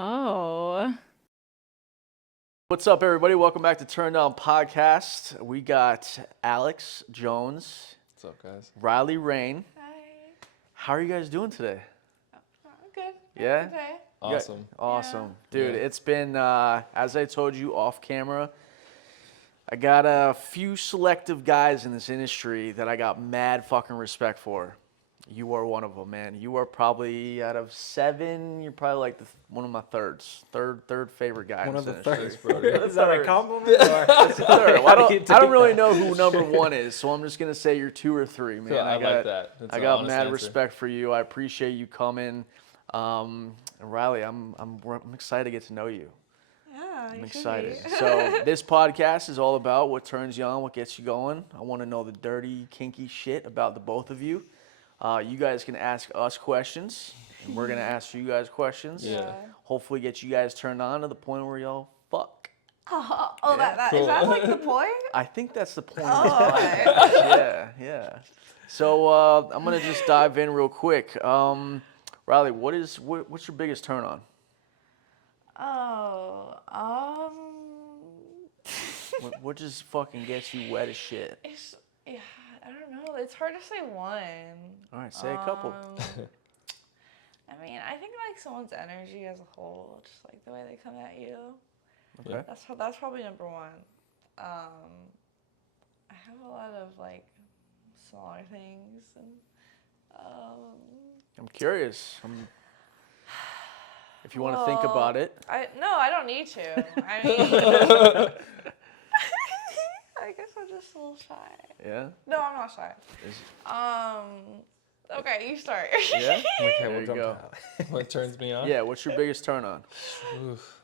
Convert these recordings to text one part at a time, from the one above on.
Oh. What's up, everybody? Welcome back to Turn-on Podcast. We got Alex Jones. What's up, guys? Riley Rain. Hi. How are you guys doing today? Good. Yeah? Good day. Awesome. Awesome. Dude, Yeah. it's been, as I told you off camera, I got a few selective guys in this industry that I got mad fucking respect for. You are one of them, man. You are probably, out of 7, you're probably like one of my third favorite guy in this industry. Is that a compliment? It's a third. Well, I don't really know who number 1 is, so I'm just gonna say you're 2 or 3, man. Cool, I like that. That's I an got honest mad answer. respect for you. I appreciate you coming. And Riley, I'm excited to get to know you. Yeah, I'm excited. So this podcast is all about what turns you on, what gets you going. I want to know the dirty, kinky shit about the both of you. You guys can ask us questions, and we're gonna ask you guys questions. Yeah. Hopefully, get you guys turned on to the point where y'all fuck. Oh, Yeah. that Cool. is that like the point? I think that's the point. Oh, okay. Yeah. So I'm gonna just dive in real quick. Riley, what's your biggest turn on? Oh, What just fucking gets you wet as shit? yeah, I don't know. It's hard to say one. All right, say a couple. I mean, I think like someone's energy as a whole, just like the way they come at you. Okay. That's probably number 1. I have a lot of like smaller things, and I'm curious. If you want to think about it. I don't need to. I mean, I guess I'm just a little shy. Yeah. No, I'm not shy. Okay, you start. Yeah. Okay, There we'll you jump go. to that. What turns me on? Yeah. What's your biggest turn on? Oof.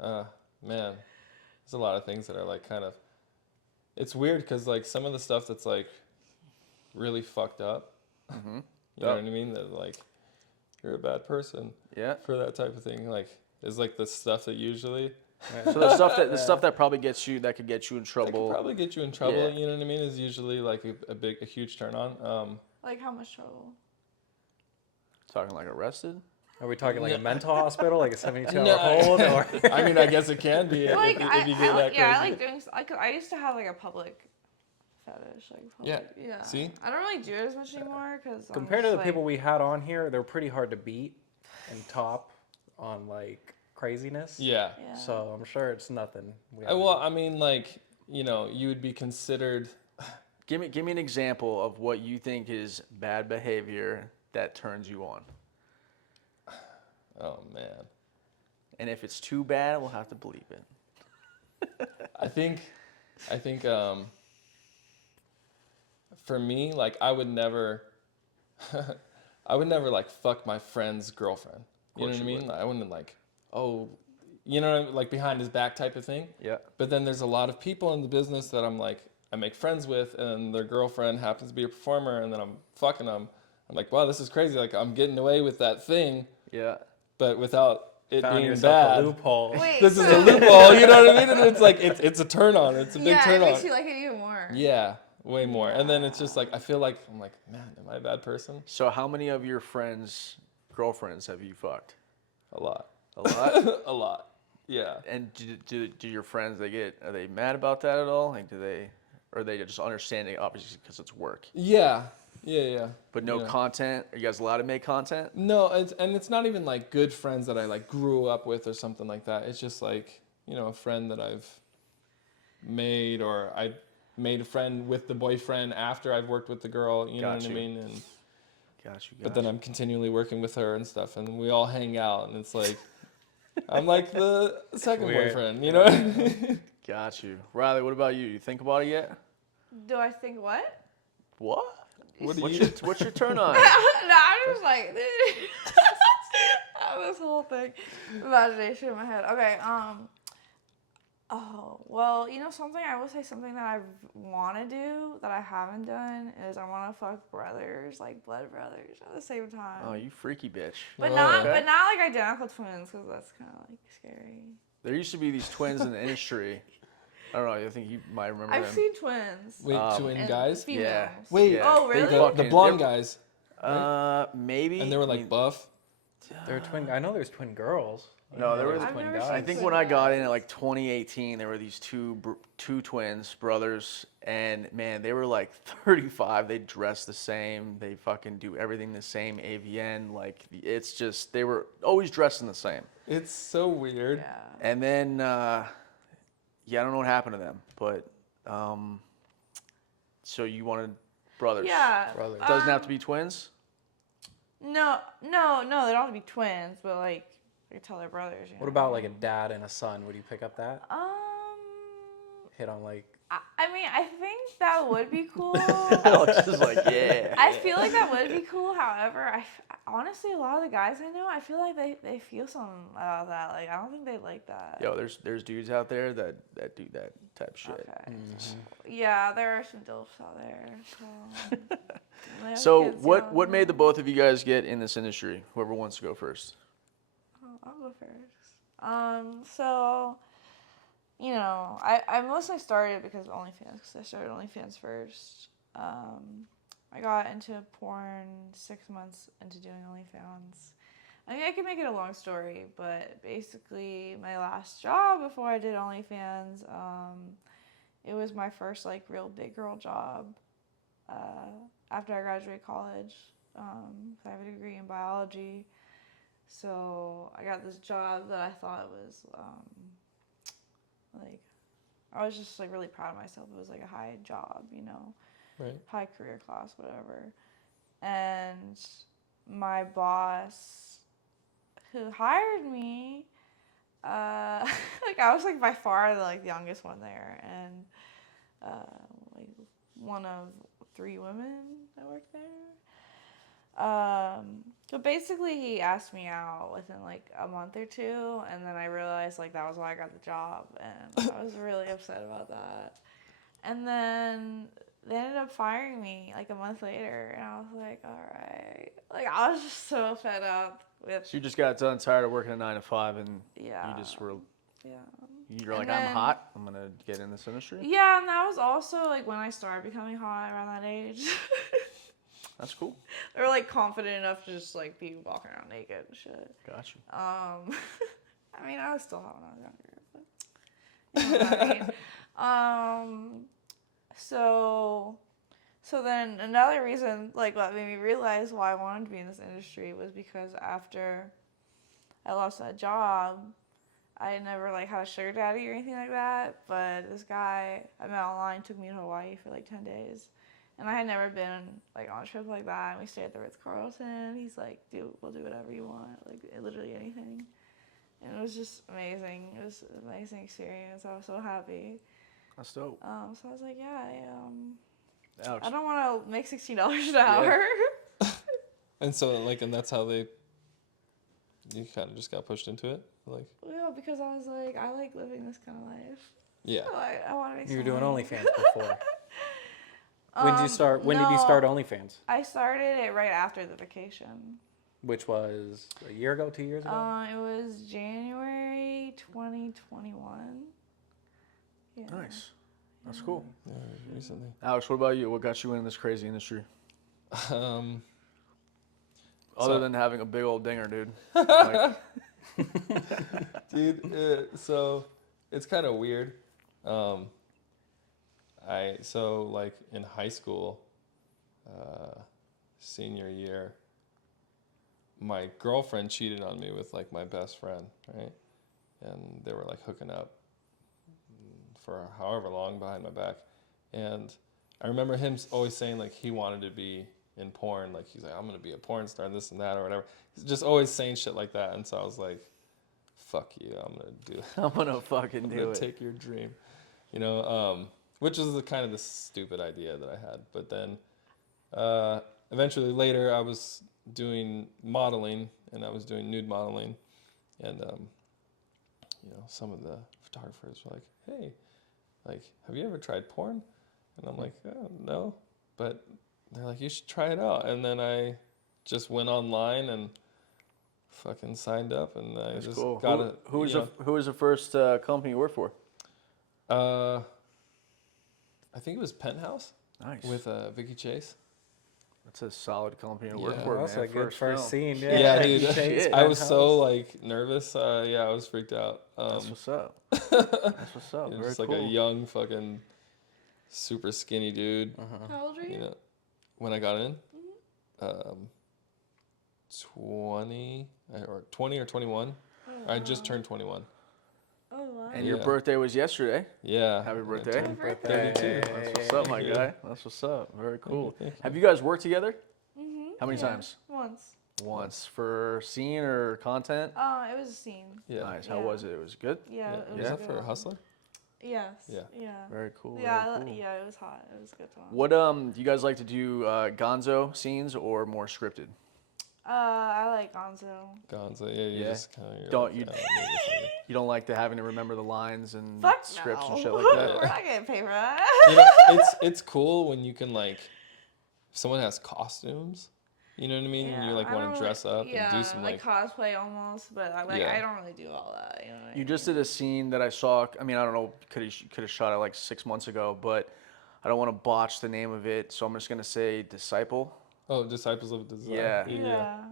Man, there's a lot of things that are like kind of. It's weird because like some of the stuff that's like really fucked up. Mm-hmm. You know what I mean? That like you're a bad person. Yeah. For that type of thing, like is like the stuff that usually. So the stuff that probably gets you, that could get you in That trouble. could probably get you in trouble. Yeah. You know what I mean? Is usually like a huge turn on. Like how much trouble? Talking like arrested. Are we talking like a mental hospital, like a 72-hour No. hold, or? I mean, I guess it can be if Like you I get that like, yeah, I crazy. like doing. I used to have like a public fetish, like public, yeah. See? I don't really do it as much anymore because Compared to the people we had on here, they're pretty hard to beat and top on like craziness. Yeah. Yeah. So I'm sure it's nothing. Well, I mean, like, you know, you would be considered. Give me an example of what you think is bad behavior that turns you on. Oh man. And if it's too bad, we'll have to believe it. I think, for me, like, I would never like fuck my friend's girlfriend. You know what I mean? I wouldn't like, oh, you know, like behind his back type of thing. Yeah. But then there's a lot of people in the business that I'm like, I make friends with, and their girlfriend happens to be a performer, and then I'm fucking them. I'm like, wow, this is crazy. Like, I'm getting away with that thing, Yeah. but without it Found being yourself bad. a loophole. Wait, This so, is a loophole, you know what I mean? And it's like, it's a turn on. It's a big yeah, turn it on. makes you like it even more. Yeah, way more. And then it's just like, I feel like, I'm like, man, am I a bad person? So how many of your friends' girlfriends have you fucked? A lot. A lot. A lot. Yeah. And do your friends, are they mad about that at all? Like, or are they just understanding, obviously, because it's work? Yeah. But no Yeah. content? Are you guys allowed to make content? No, it's not even like good friends that I like grew up with or something like that. It's just like, you know, a friend that I've made, or I made a friend with the boyfriend after I've worked with the girl, you know what I mean? And Got you. but then I'm continually working with her and stuff, and we all hang out, and it's like, I'm like the second Weird. boyfriend, you know? Got you. Riley, what about you? You think about it yet? Do I think what? What? What do What's you? what's your turn on? No, I'm just like this whole thing, imagination in my head. Okay, oh well, you know something. I will say something that I want to do that I haven't done is I want to fuck brothers, like blood brothers, at the same time. Oh, you freaky bitch. But Oh, not, okay. but not like identical twins, because that's kind of like scary. There used to be these twins in the industry. I don't know. I think you might remember I've them. seen twins. Wait, twin and guys? Females. Yeah. Wait, Yeah. Oh, really? The blonde guys. Maybe. And they were like buff. There are twin. I know there's twin girls. No, there there's was- I've twin never guys. seen I think twin when I got in guys. at like 2018, there were these two twins, brothers, and man, they were like 35. They dress the same. They fucking do everything the same. AVN, like it's just they were always dressing the same. It's so weird. Yeah. And then, yeah, I don't know what happened to them, but so you wanted brothers? Yeah. Brothers. Doesn't have to be twins. No, they don't have to be twins, but like you tell their brothers. You know What about like a dad and a son? Would you pick up that? Hit on like. I mean, I think that would be cool. Alex is like, yeah. I feel like that would be cool. However, honestly, a lot of the guys I know, I feel like they feel something about that. Like, I don't think they like that. Yo, there's dudes out there that do that type of shit. Okay. Yeah, there are some dilfs out there. They have So kids what young. made the both of you guys get in this industry? Whoever wants to go first. I'll go first. So, you know, I mostly started because of OnlyFans, because I started OnlyFans first. I got into porn 6 months into doing OnlyFans. I mean, I can make it a long story, but basically, my last job before I did OnlyFans, it was my first, like, real big girl job after I graduated college. I have a degree in biology. So I got this job that I thought was, like, I was just, like, really proud of myself. It was, like, a high job, you know, Right. high career class, whatever. And my boss, who hired me, like, I was, like, by far, the youngest one there. And, like, one of 3 women that worked there. So basically he asked me out within like a month or 2, and then I realized like that was why I got the job, and I was really upset about that. And then they ended up firing me like a month later, and I was like, all right. Like, I was just so fed up with, So you just got done tired of working a 9 to 5, and yeah. you just were Yeah. you're like, And I'm then- hot. I'm gonna get in this industry. Yeah, and that was also like when I started becoming hot around that age. That's cool. They were like confident enough to just like be walking around naked and shit. Got you. I mean, I was still hot when I was younger, but you know what I mean. So then another reason, like, what made me realize why I wanted to be in this industry was because after I lost that job, I never like had a sugar daddy or anything like that. But this guy I met online took me to Hawaii for like 10 days. And I had never been like on a trip like that. And we stayed at the Ritz-Carlton. He's like, dude, we'll do whatever you want, like literally anything. And it was just amazing. It was an amazing experience. I was so happy. That's dope. So I was like, yeah, Alex. I don't want to make $16 an hour. And so and that's how you kind of just got pushed into it, like. Yeah, because I was like, I like living this kind of life. Yeah. So I want to make You were some doing money. OnlyFans before. When did you start? When did you start OnlyFans? I started it right after the vacation. Which was a year ago, 2 years ago. It was January 2021. Yeah. Nice. That's cool. Yeah, recently. Alex, what about you? What got you in this crazy industry? Um, Other So- than having a big old dinger, dude. dude, so it's kind of weird. Like in high school, senior year, my girlfriend cheated on me with like my best friend, right? And they were like hooking up for however long behind my back. And I remember him always saying like he wanted to be in porn. Like he's like, I'm going to be a porn star, this and that or whatever. He's just always saying shit like that. And so I was like, fuck you, I'm going to do it. I'm gonna fucking I'm do gonna it. take your dream, you know, which was kind of the stupid idea that I had. But then eventually later I was doing modeling, and I was doing nude modeling, and you know, some of the photographers were like, hey, like, have you ever tried porn? And I'm like, oh, no, but they're like, you should try it out. And then I just went online and fucking signed up, and I That's just cool. got it. Who was the first company you worked for? I think it was Penthouse Nice. with Vicky Chase. That's a solid company to work Yeah. for, That's man. a good first film. scene. Yeah, You dude. chase I was so penthouse. like nervous. Yeah, I was freaked out. That's what's up. That's what's up. You know, Very just like cool. a young fucking super skinny dude. How old are you? You know, when I got in, Mhm. 20 or 20 or 21. Oh, I just wow. turned 21. Oh wow. And your Yeah. birthday was yesterday. Yeah. Happy I birthday. turned Happy birthday. 32. That's what's up, my Thank you. guy. That's what's up. Very cool. Thank you. Have you guys worked together? Mhm. How many Yeah, times? Once. Once for scene or content. It was a scene. Yeah. Nice. How Yeah. was it? It was good. Yeah. Yeah. It Was was that good. for Hustler? Yes. Yeah. Yeah. Very cool. Yeah. Very cool. Yeah. It was hot. It was a good time. What do you guys like to do? Gonzo scenes or more scripted? I like Gonzo. Gonzo. Yeah. You Yeah. just kind of. Don't you? You don't like to having to remember the lines and Fuck scripts no. and shit like that. We're not getting paid for that. You know, it's cool when you can like, if someone has costumes, you know what I mean? And you like I want don't to dress up yeah, and do some like. cosplay almost, but Yeah. I don't really do all that. You know what I You just mean? did a scene that I saw. I mean, I don't know. Could have shot it like 6 months ago, but I don't want to botch the name of it, so I'm just gonna say Disciple. Oh, Disciples of Desire. Yeah. Yeah.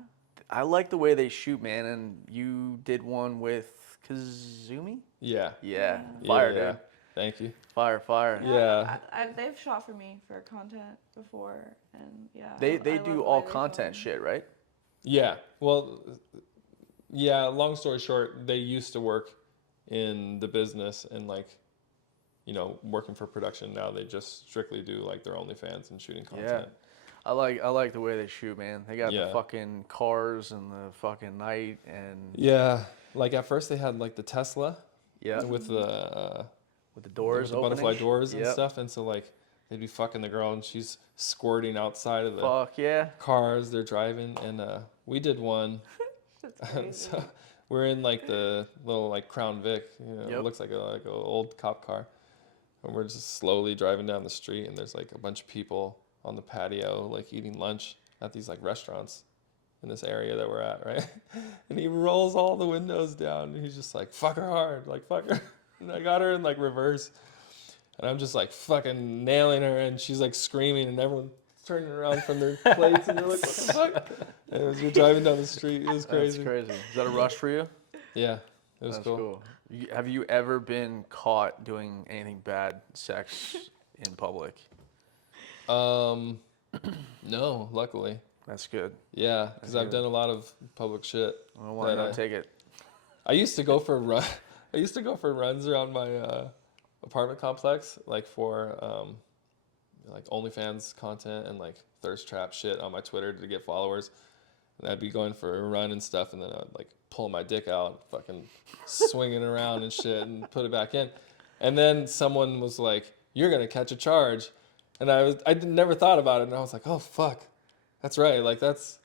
I like the way they shoot, man. And you did one with Kazumi. Yeah. Yeah, Yeah, fire, yeah. dude. Thank you. Fire. Yeah. They've shot for me for content before, and yeah. They I love do the all way they content film. shit, right? Yeah. Well, yeah, long story short, they used to work in the business and like, you know, working for production. Now they just strictly do like their OnlyFans and shooting content. I like the way they shoot, man. They got the Yeah. fucking cars and the fucking night and Yeah. Like at first they had like the Tesla yeah, with the doors, with the butterfly opening. doors and Yep. stuff. And so like they'd be fucking the girl and she's squirting outside of the Fuck yeah. cars they're driving. And we did one. That's And crazy. so we're in like the little like Crown Vic, you know, Yep. it looks like a old cop car, and we're just slowly driving down the street, and there's like a bunch of people on the patio like eating lunch at these like restaurants in this area that we're at, right? And he rolls all the windows down, and he's just like, "Fuck her hard, like fuck her," and I got her in like reverse, and I'm just like fucking nailing her, and she's like screaming, and everyone turning around from their plates, and they're like, "What the fuck?" And as we're driving down the street, it was crazy. That's crazy. Is that a rush for you? Yeah, it was That's cool. Have you ever been caught doing anything bad sex in public? No, luckily. That's good. Yeah, because I've good. done a lot of public shit. I don't want That, to take it. I used to go for run. I used to go for runs around my apartment complex, like for like OnlyFans content and like thirst trap shit on my Twitter to get followers. And I'd be going for a run and stuff, and then I'd like pull my dick out, fucking swing it around and shit, and put it back in. And then someone was like, "You're gonna catch a charge," and I never thought about it, and I was like, "Oh fuck, that's right. Like that's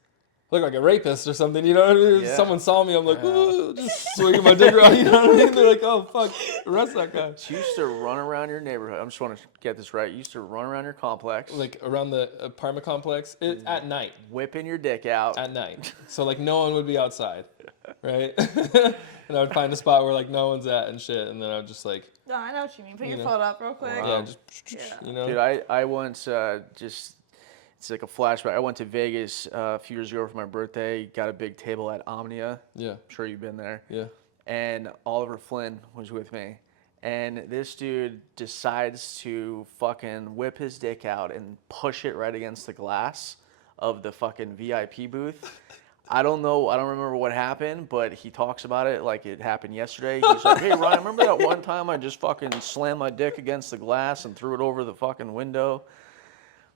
look like a rapist or something." You know what I mean? If Yeah. someone saw me, I'm like, "Ooh," just swinging my dick around. You know what I mean? They're like, "Oh fuck, arrest that guy." You used to run around your neighborhood. I just want to get this right. You used to run around your complex, Like around the apartment complex, at night. whipping your dick out. At night. So like no one would be outside, right? And I would find a spot where like no one's at and shit, and then I would just like, No, I know what you mean. Put your You know. foot up real quick. Wow. yeah, just Yeah. you know. Dude, I once it's like a flashback. I went to Vegas a few years ago for my birthday. Got a big table at Omnia. Yeah, I'm sure you've been there. yeah. And Oliver Flynn was with me. And this dude decides to fucking whip his dick out and push it right against the glass of the fucking VIP booth. I don't know. I don't remember what happened, but he talks about it like it happened yesterday. He's like, "Hey, Ryan, remember that one time I just fucking slammed my dick against the glass and threw it over the fucking window?"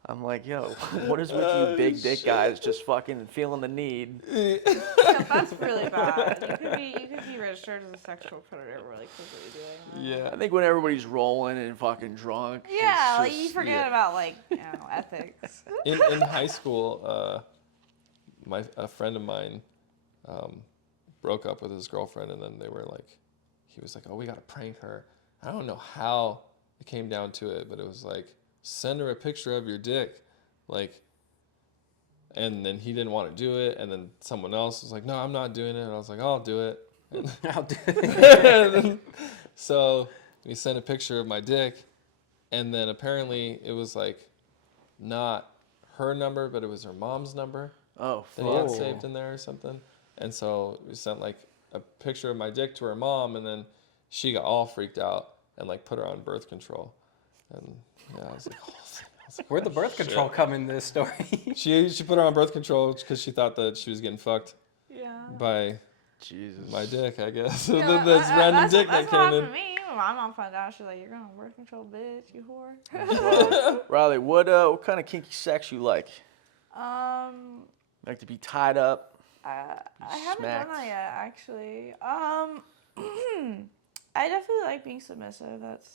I'm like, "Yo, what is with you big dick guys just fucking feeling the need?" Yeah, that's really bad. You could be registered as a sexual predator really quickly doing that. Yeah. I think when everybody's rolling and fucking drunk. it's Yeah, like just- you forget yeah. about like ethics. In high school, a friend of mine broke up with his girlfriend, and then they were like, he was like, "Oh, we gotta prank her." I don't know how it came down to it, but it was like, send her a picture of your dick, like. And then he didn't want to do it, and then someone else was like, "No, I'm not doing it." And I was like, "I'll do it." I'll do And then- so he sent a picture of my dick, and then apparently it was like not her number, but it was her mom's number Oh, that he had fuck. saved in there or something. And so we sent like a picture of my dick to her mom, and then she got all freaked out and like put her on birth control. And yeah, I was like, Where'd the birth control come in this story? she put her on birth control because she thought that she was getting fucked Yeah. by Jesus. my dick, I guess. Yeah, This random dick that's that what came happened in. to me. My mom found out. She's like, "You're going on birth control, bitch, you whore." Riley, what kind of kinky sex you like? Like to be tied up? I haven't done smacked. that yet, actually. I definitely like being submissive. That's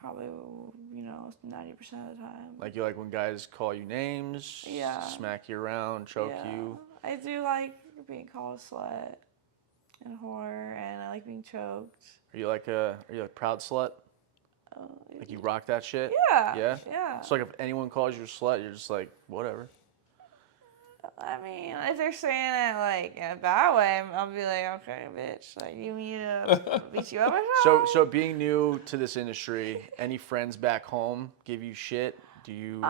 probably 90% of the time. Like you like when guys call you names, Yeah. smack you around, choke Yeah. you. I do like being called a slut and whore, and I like being choked. Are you like a proud slut? Like you rock that shit? Yeah. Yeah? Yeah. So like if anyone calls you a slut, you're just like, whatever. I mean, if they're saying it like in a bad way, I'll be like, okay, bitch, like you need to beat you up or something. So being new to this industry, any friends back home give you shit? Do you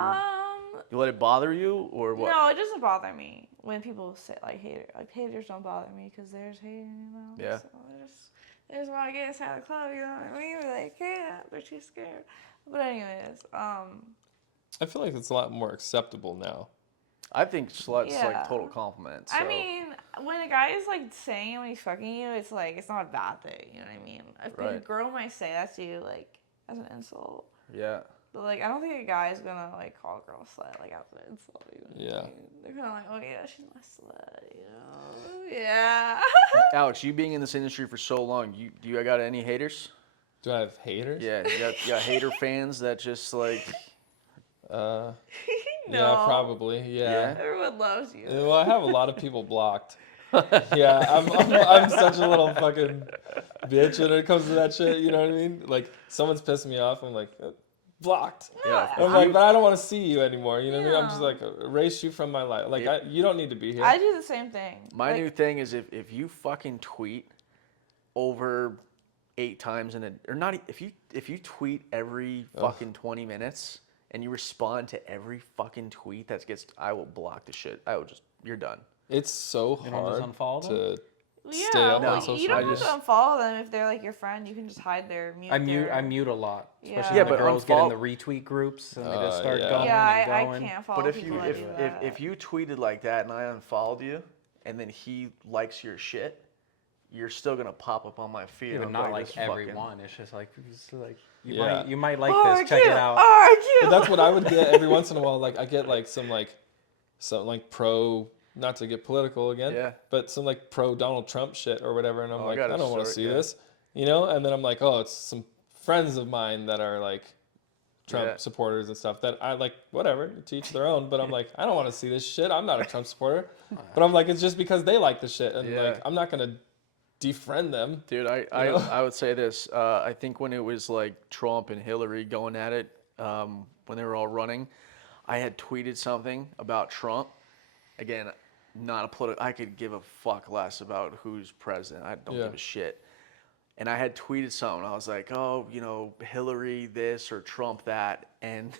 you let it bother you or what? No, it doesn't bother me when people say like haters don't bother me because there's hating, Yeah. So they just want to get inside the club, you know what I mean? They're like, yeah, they're too scared. But anyways, I feel like it's a lot more acceptable now. I think slut's Yeah. like total compliment. So. I mean, when a guy is like saying when he's fucking you, it's like it's not a bad thing. You know what I mean? If a Right. girl might say that to you, like as an insult, Yeah. but like I don't think a guy is gonna like call a girl a slut like as an insult. You know what I Yeah. mean? They're kind of like, oh yeah, she's my slut, you know? Yeah. Alex, you being in this industry for so long, do you got any haters? Do I have haters? Yeah, you got hater fans that just like Yeah, No. probably. Yeah. Everyone loves you. Well, I have a lot of people blocked. Yeah, I'm such a little fucking bitch when it comes to that shit. You know what I mean? Like someone's pissing me off, I'm like blocked. yeah. I'm like, but I don't want to see you anymore. You know what I mean? I'm just Yeah. like erase you from my life. Like you don't need to be here. I do the same thing. My Like, new thing is if you fucking tweet over 8 times or not if you tweet every fucking 20 minutes and you respond to every fucking tweet I will block the shit. You're done. It's so You don't just hard unfollow them? to yeah, stay up No. on well, social you don't media. have to unfollow them if they're like your friend. You can just hide their mute. I mute their- a lot, especially Yeah. when Yeah, the but girls get in unfollow- the retweet groups and they just start yeah. going Yeah, and I going. can't follow But people that do that. if you tweeted like that and I unfollowed you and then he likes your shit, you're still gonna pop up on my feed. Even I'm not this like fucking- everyone. It's just like you Yeah. you might like Oh, this. Check cute. it out. Oh, cute. But that's what I would get every once in a while. Like I get like some pro, not to get political again, Yeah. but some like pro Donald Trump shit or whatever, and I'm Oh, I like, got I a don't want to story, see yeah. this, you know. And then I'm like, oh, it's some friends of mine that are like Trump Yeah. supporters and stuff that I like. Whatever, to each their own. But I'm like, I don't want to see this shit. I'm not a Trump supporter, but I'm like, it's just because they like the shit, and Yeah. like I'm not gonna defriend them. Dude, I would say this. I think when it was like Trump and Hillary going at it, when they were all running, I had tweeted something about Trump. Again, not a political. I could give a fuck less about who's president. I don't Yeah. give a shit. And I had tweeted something. I was like, oh, Hillary this or Trump that. And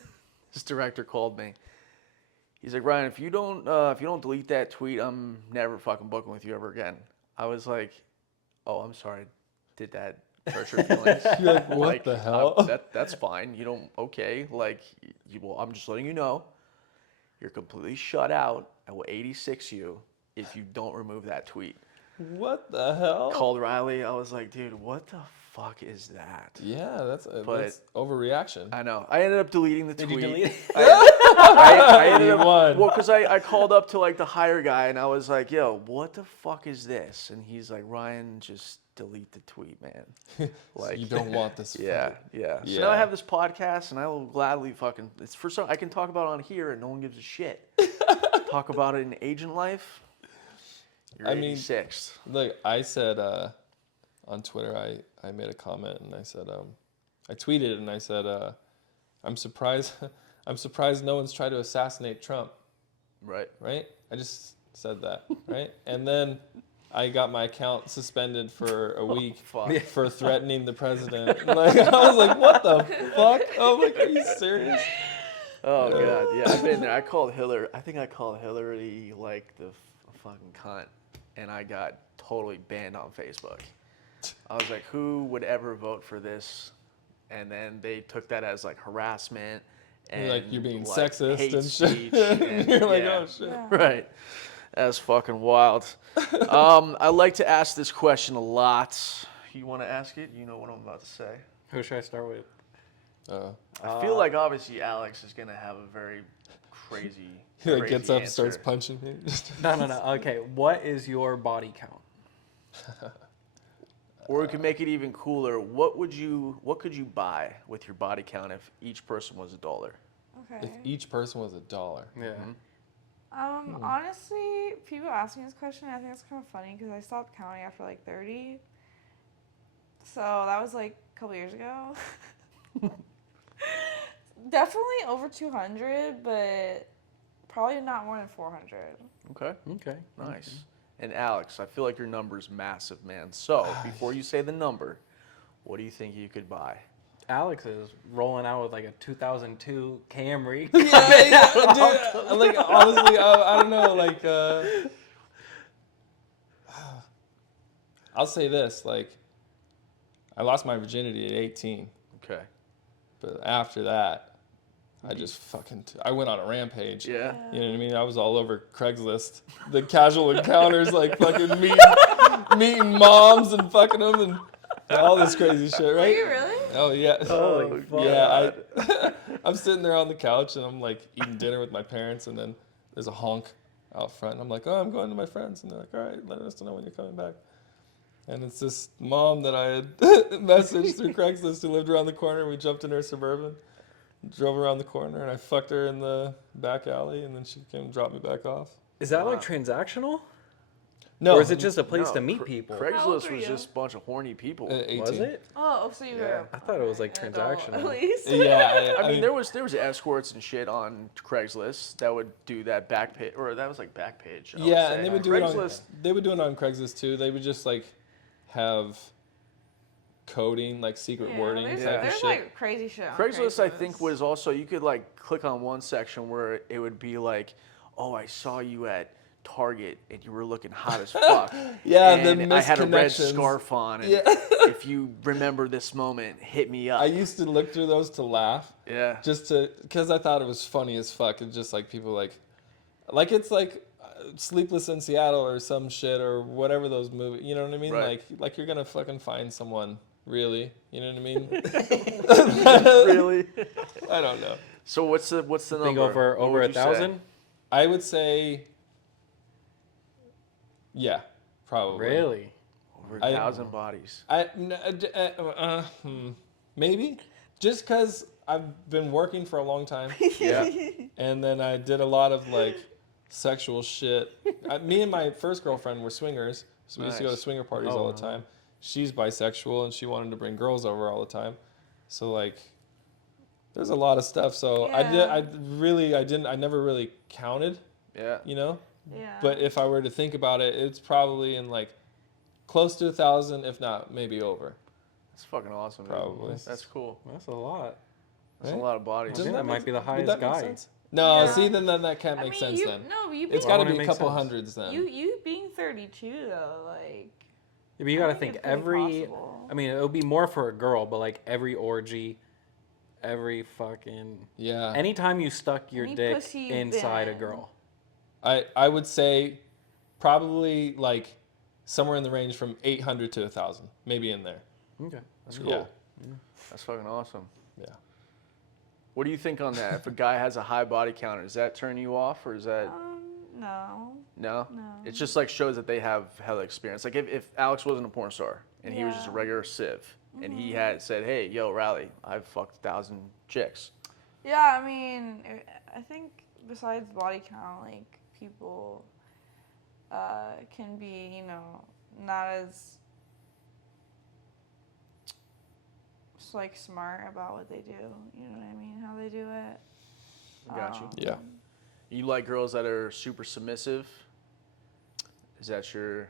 this director called me. He's like, Ryan, if you don't delete that tweet, I'm never fucking booking with you ever again. I was like, oh, I'm sorry. Did that hurt your feelings? You're like, what the hell? That's fine. You don't, okay. Like, I'm just letting you know. You're completely shut out. I will 86 you if you don't remove that tweet. What the hell? Called Riley. I was like, dude, what the fuck is that? Yeah, that's overreaction. I know. I ended up deleting the Did tweet. you delete it? I ended You up, won. well, because I called up to like the hire guy and I was like, yo, what the fuck is this? And he's like, Ryan, just delete the tweet, man. Like, You don't want this. yeah, fight. yeah. So Yeah. now I have this podcast and I will gladly fucking, it's for some, I can talk about it on here and no one gives a shit. Talk about it in agent life. You're I mean, 86th. Like I said on Twitter, I made a comment and I said, I tweeted and I said, I'm surprised no one's tried to assassinate Trump, Right. right? I just said that, right? And then I got my account suspended for a week Fuck. for threatening the president. Like I was like, what the fuck? Oh my god, are you serious? Oh god, yeah, I've been there. I called Hillary. I think I called Hillary like the fucking cunt, and I got totally banned on Facebook. I was like, who would ever vote for this? And then they took that as like harassment and Like you're being like, sexist hate and shit. speech. And, You're like, yeah, oh shit. Yeah. right. That's fucking wild. I like to ask this question a lot. You want to ask it? You know what I'm about to say. Who should I start with? I feel like obviously Alex is gonna have a very crazy. He like crazy gets up and answer. starts punching me. No. Okay, what is your body count? Or we could make it even cooler. What could you buy with your body count if each person was $1? Okay. If each person was $1. Yeah. Honestly, people ask me this question. I think it's kind of funny because I stopped counting after like 30. So that was like a couple years ago. Definitely over 200, but probably not more than 400. Okay. Okay. Nice. And Alex, I feel like your number's massive, man. So before you say the number, what do you think you could buy? Alex is rolling out with like a 2002 Camry. Dude, like honestly, I don't know. Like, I'll say this: like, I lost my virginity at 18, Okay. but after that, I just I went on a rampage. Yeah. You know what I mean? I was all over Craigslist, the casual encounters, like fucking meeting moms and fucking them and all this crazy shit, Were right? you really? Oh yeah. Holy fuck. Yeah, I'm sitting there on the couch and I'm like eating dinner with my parents, and then there's a honk out front. And I'm like, oh, I'm going to my friends, and they're like, all right, let us know when you're coming back. And it's this mom that I had messaged through Craigslist who lived around the corner. We jumped in her Suburban, drove around the corner, and I fucked her in the back alley, and then she came and dropped me back off. Is that like transactional? No, Or is it just a place No, to meet people? How old Craigslist were was you? just a bunch of horny people. 18. Was it? Oh, so you Yeah. were. I thought it was like an adult, transactional. At least. Yeah, I mean, there was escorts and shit on Craigslist that would do that back page, or that was like back page. I would Yeah, say. and they would do it on. Craigslist. They would do it on Craigslist too. They would just like have coding, like secret wording There's, type of there's shit. like crazy shit. On Craigslist, I think, was also, you could like click on one section where it would be like, oh, I saw you at Target and you were looking hot as fuck. Yeah, the and I had a red misconnections. scarf on. And Yeah. if you remember this moment, hit me up. I used to look through those to laugh, Yeah. just because I thought it was funny as fuck. And just like people like it's like Sleepless in Seattle or some shit or whatever those movies. You know what I mean? Right. Like you're gonna fucking find someone. Really? You know what I mean? Really? I don't know. So what's the number? Think What over would you say? 1,000? I would say, yeah, probably. Really? Over 1,000 bodies. Maybe just because I've been working for a long time, Yeah. and then I did a lot of like sexual shit. Me and my first girlfriend were swingers, so we used to go to Nice. swinger parties all the time. She's bisexual and she wanted to bring girls over all the time, so like there's a lot of stuff. So I never really counted, Yeah. you know. Yeah. But if I were to think about it, it's probably in like close to 1,000, if not maybe over. That's fucking awesome. dude. Probably. That's cool. That's a lot. That's Right? a lot of bodies. Doesn't that might be the would highest that make guy. sense? No, Yeah. see, then that can't I make mean, sense you, then. No, but you It's being, got to wouldn't be it a make couple sense? hundreds then. you being 32 though, like. Yeah, but you got to I think think it's pretty every. possible. I mean, it would be more for a girl, but like every orgy, every fucking. Yeah. Anytime you stuck your Any dick pussy you've inside a been. girl. I would say probably like somewhere in the range from 800 to 1,000, maybe in there. Okay. That's cool. Yeah. That's fucking awesome. Yeah. What do you think on that? If a guy has a high body count, does that turn you off, or is that No. no? No. It just like shows that they have hella experience. Like if Alex wasn't a porn star and he was just a Yeah. regular civ, and he had said, "Hey, yo, Riley, I've fucked 1,000 chicks." Yeah, I mean, I think besides body count, like people can be, not as like smart about what they do. You know what I mean? How they do it. I got you. Yeah. You like girls that are super submissive? Is that your?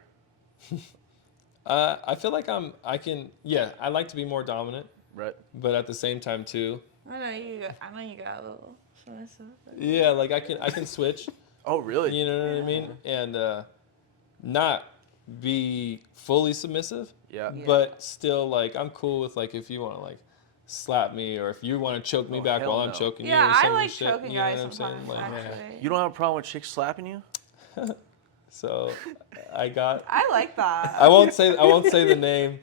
I feel like I like to be more dominant, Right. but at the same time too, I know you got a little Yeah, like I can switch. Oh, really? You know what I mean? And not be fully submissive. Yeah. But still, like, I'm cool with, like, if you want to, like, slap me or if you want to choke me Oh, back hell while I'm no. choking you Yeah, or I some like shit. choking You know guys what I'm saying? sometimes, Like, actually. You don't have a problem with chicks slapping you? so I got. I like that. I won't say the name,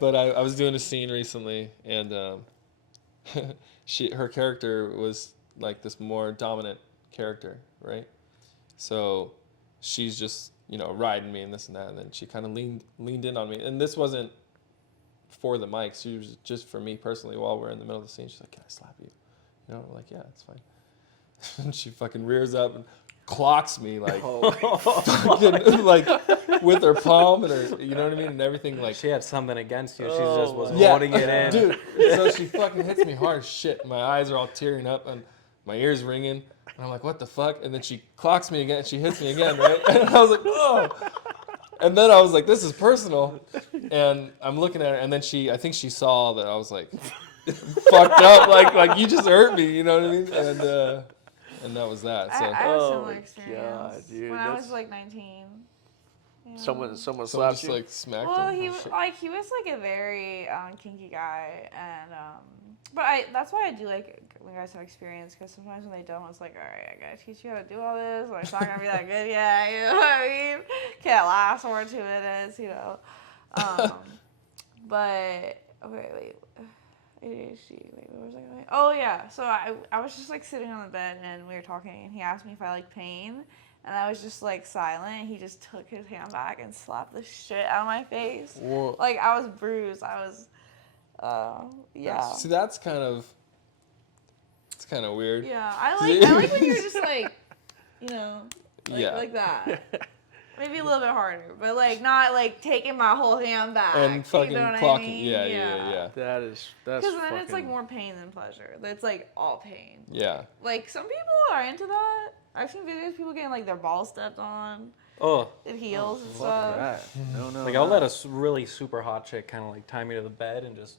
but I was doing a scene recently, and her character was like this more dominant character, right? So she's just riding me and this and that, and then she kind of leaned in on me, and this wasn't for the mic. She was just for me personally. While we're in the middle of the scene, she's like, "Can I slap you?" We're like, "Yeah, it's fine." And she fucking rears up and clocks me like, fucking, like with her palm and her, you know what I mean, and everything. Like She had something against you. She just was yeah, holding it in. dude. So she fucking hits me hard as shit. My eyes are all tearing up and my ears ringing. And I'm like, what the fuck? And then she clocks me again. She hits me again, right? And I was like, oh. And then I was like, this is personal. And I'm looking at her, and then I think she saw that I was like fucked up, like you just hurt me, you know what I mean? And that was that. So I have a Oh similar my experience. God, dude, When I was that's- like 19. Yeah. Someone someone slapped just you? like smacked Well, him. he Oh, was shit. like a very kinky guy, and but that's why I do like when guys have experience, because sometimes when they don't, it's like, all right, I gotta teach you how to do all this, or it's not gonna be that good yet. You know what I mean? Can't last more than 2 minutes, But okay, wait. ADHD. Wait, what was I going? Oh yeah. So I was just like sitting on the bed and we were talking, and he asked me if I like pain, and I was just like silent. He just took his hand back and slapped the shit out of my face. Whoa. Like I was bruised. I was, yeah. See, it's kind of weird. Yeah. I like when you're just like, Yeah. like that. Maybe a little bit harder, but like not like taking my whole hand back. And fucking you know what clocking. I mean? Yeah. That's Because then fucking... it's like more pain than pleasure. It's like all pain. Yeah. Like some people are into that. I've seen videos of people getting like their balls stepped on. Oh, It heals and Fuck stuff. that. No. like I'll let a really super hot chick kind of like tie me to the bed and just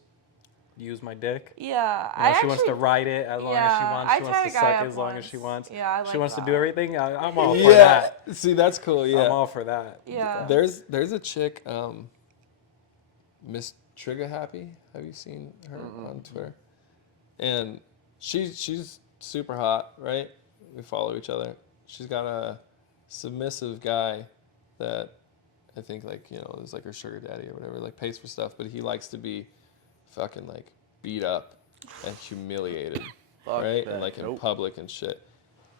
use my dick. Yeah, She wants to ride it as long as she wants. She wants to suck as long as she wants. Yeah, I like She wants that. to do everything. I'm all for that. See, that's cool. Yeah. I'm all for that. Yeah. There's a chick, Miss Trigger Happy. Have you seen her on Twitter? And she's super hot, right? We follow each other. She's got a submissive guy that I think is like her sugar daddy or whatever, like pays for stuff, but he likes to be fucking like beat up and humiliated, Fuck right? that. And like in Nope. public and shit.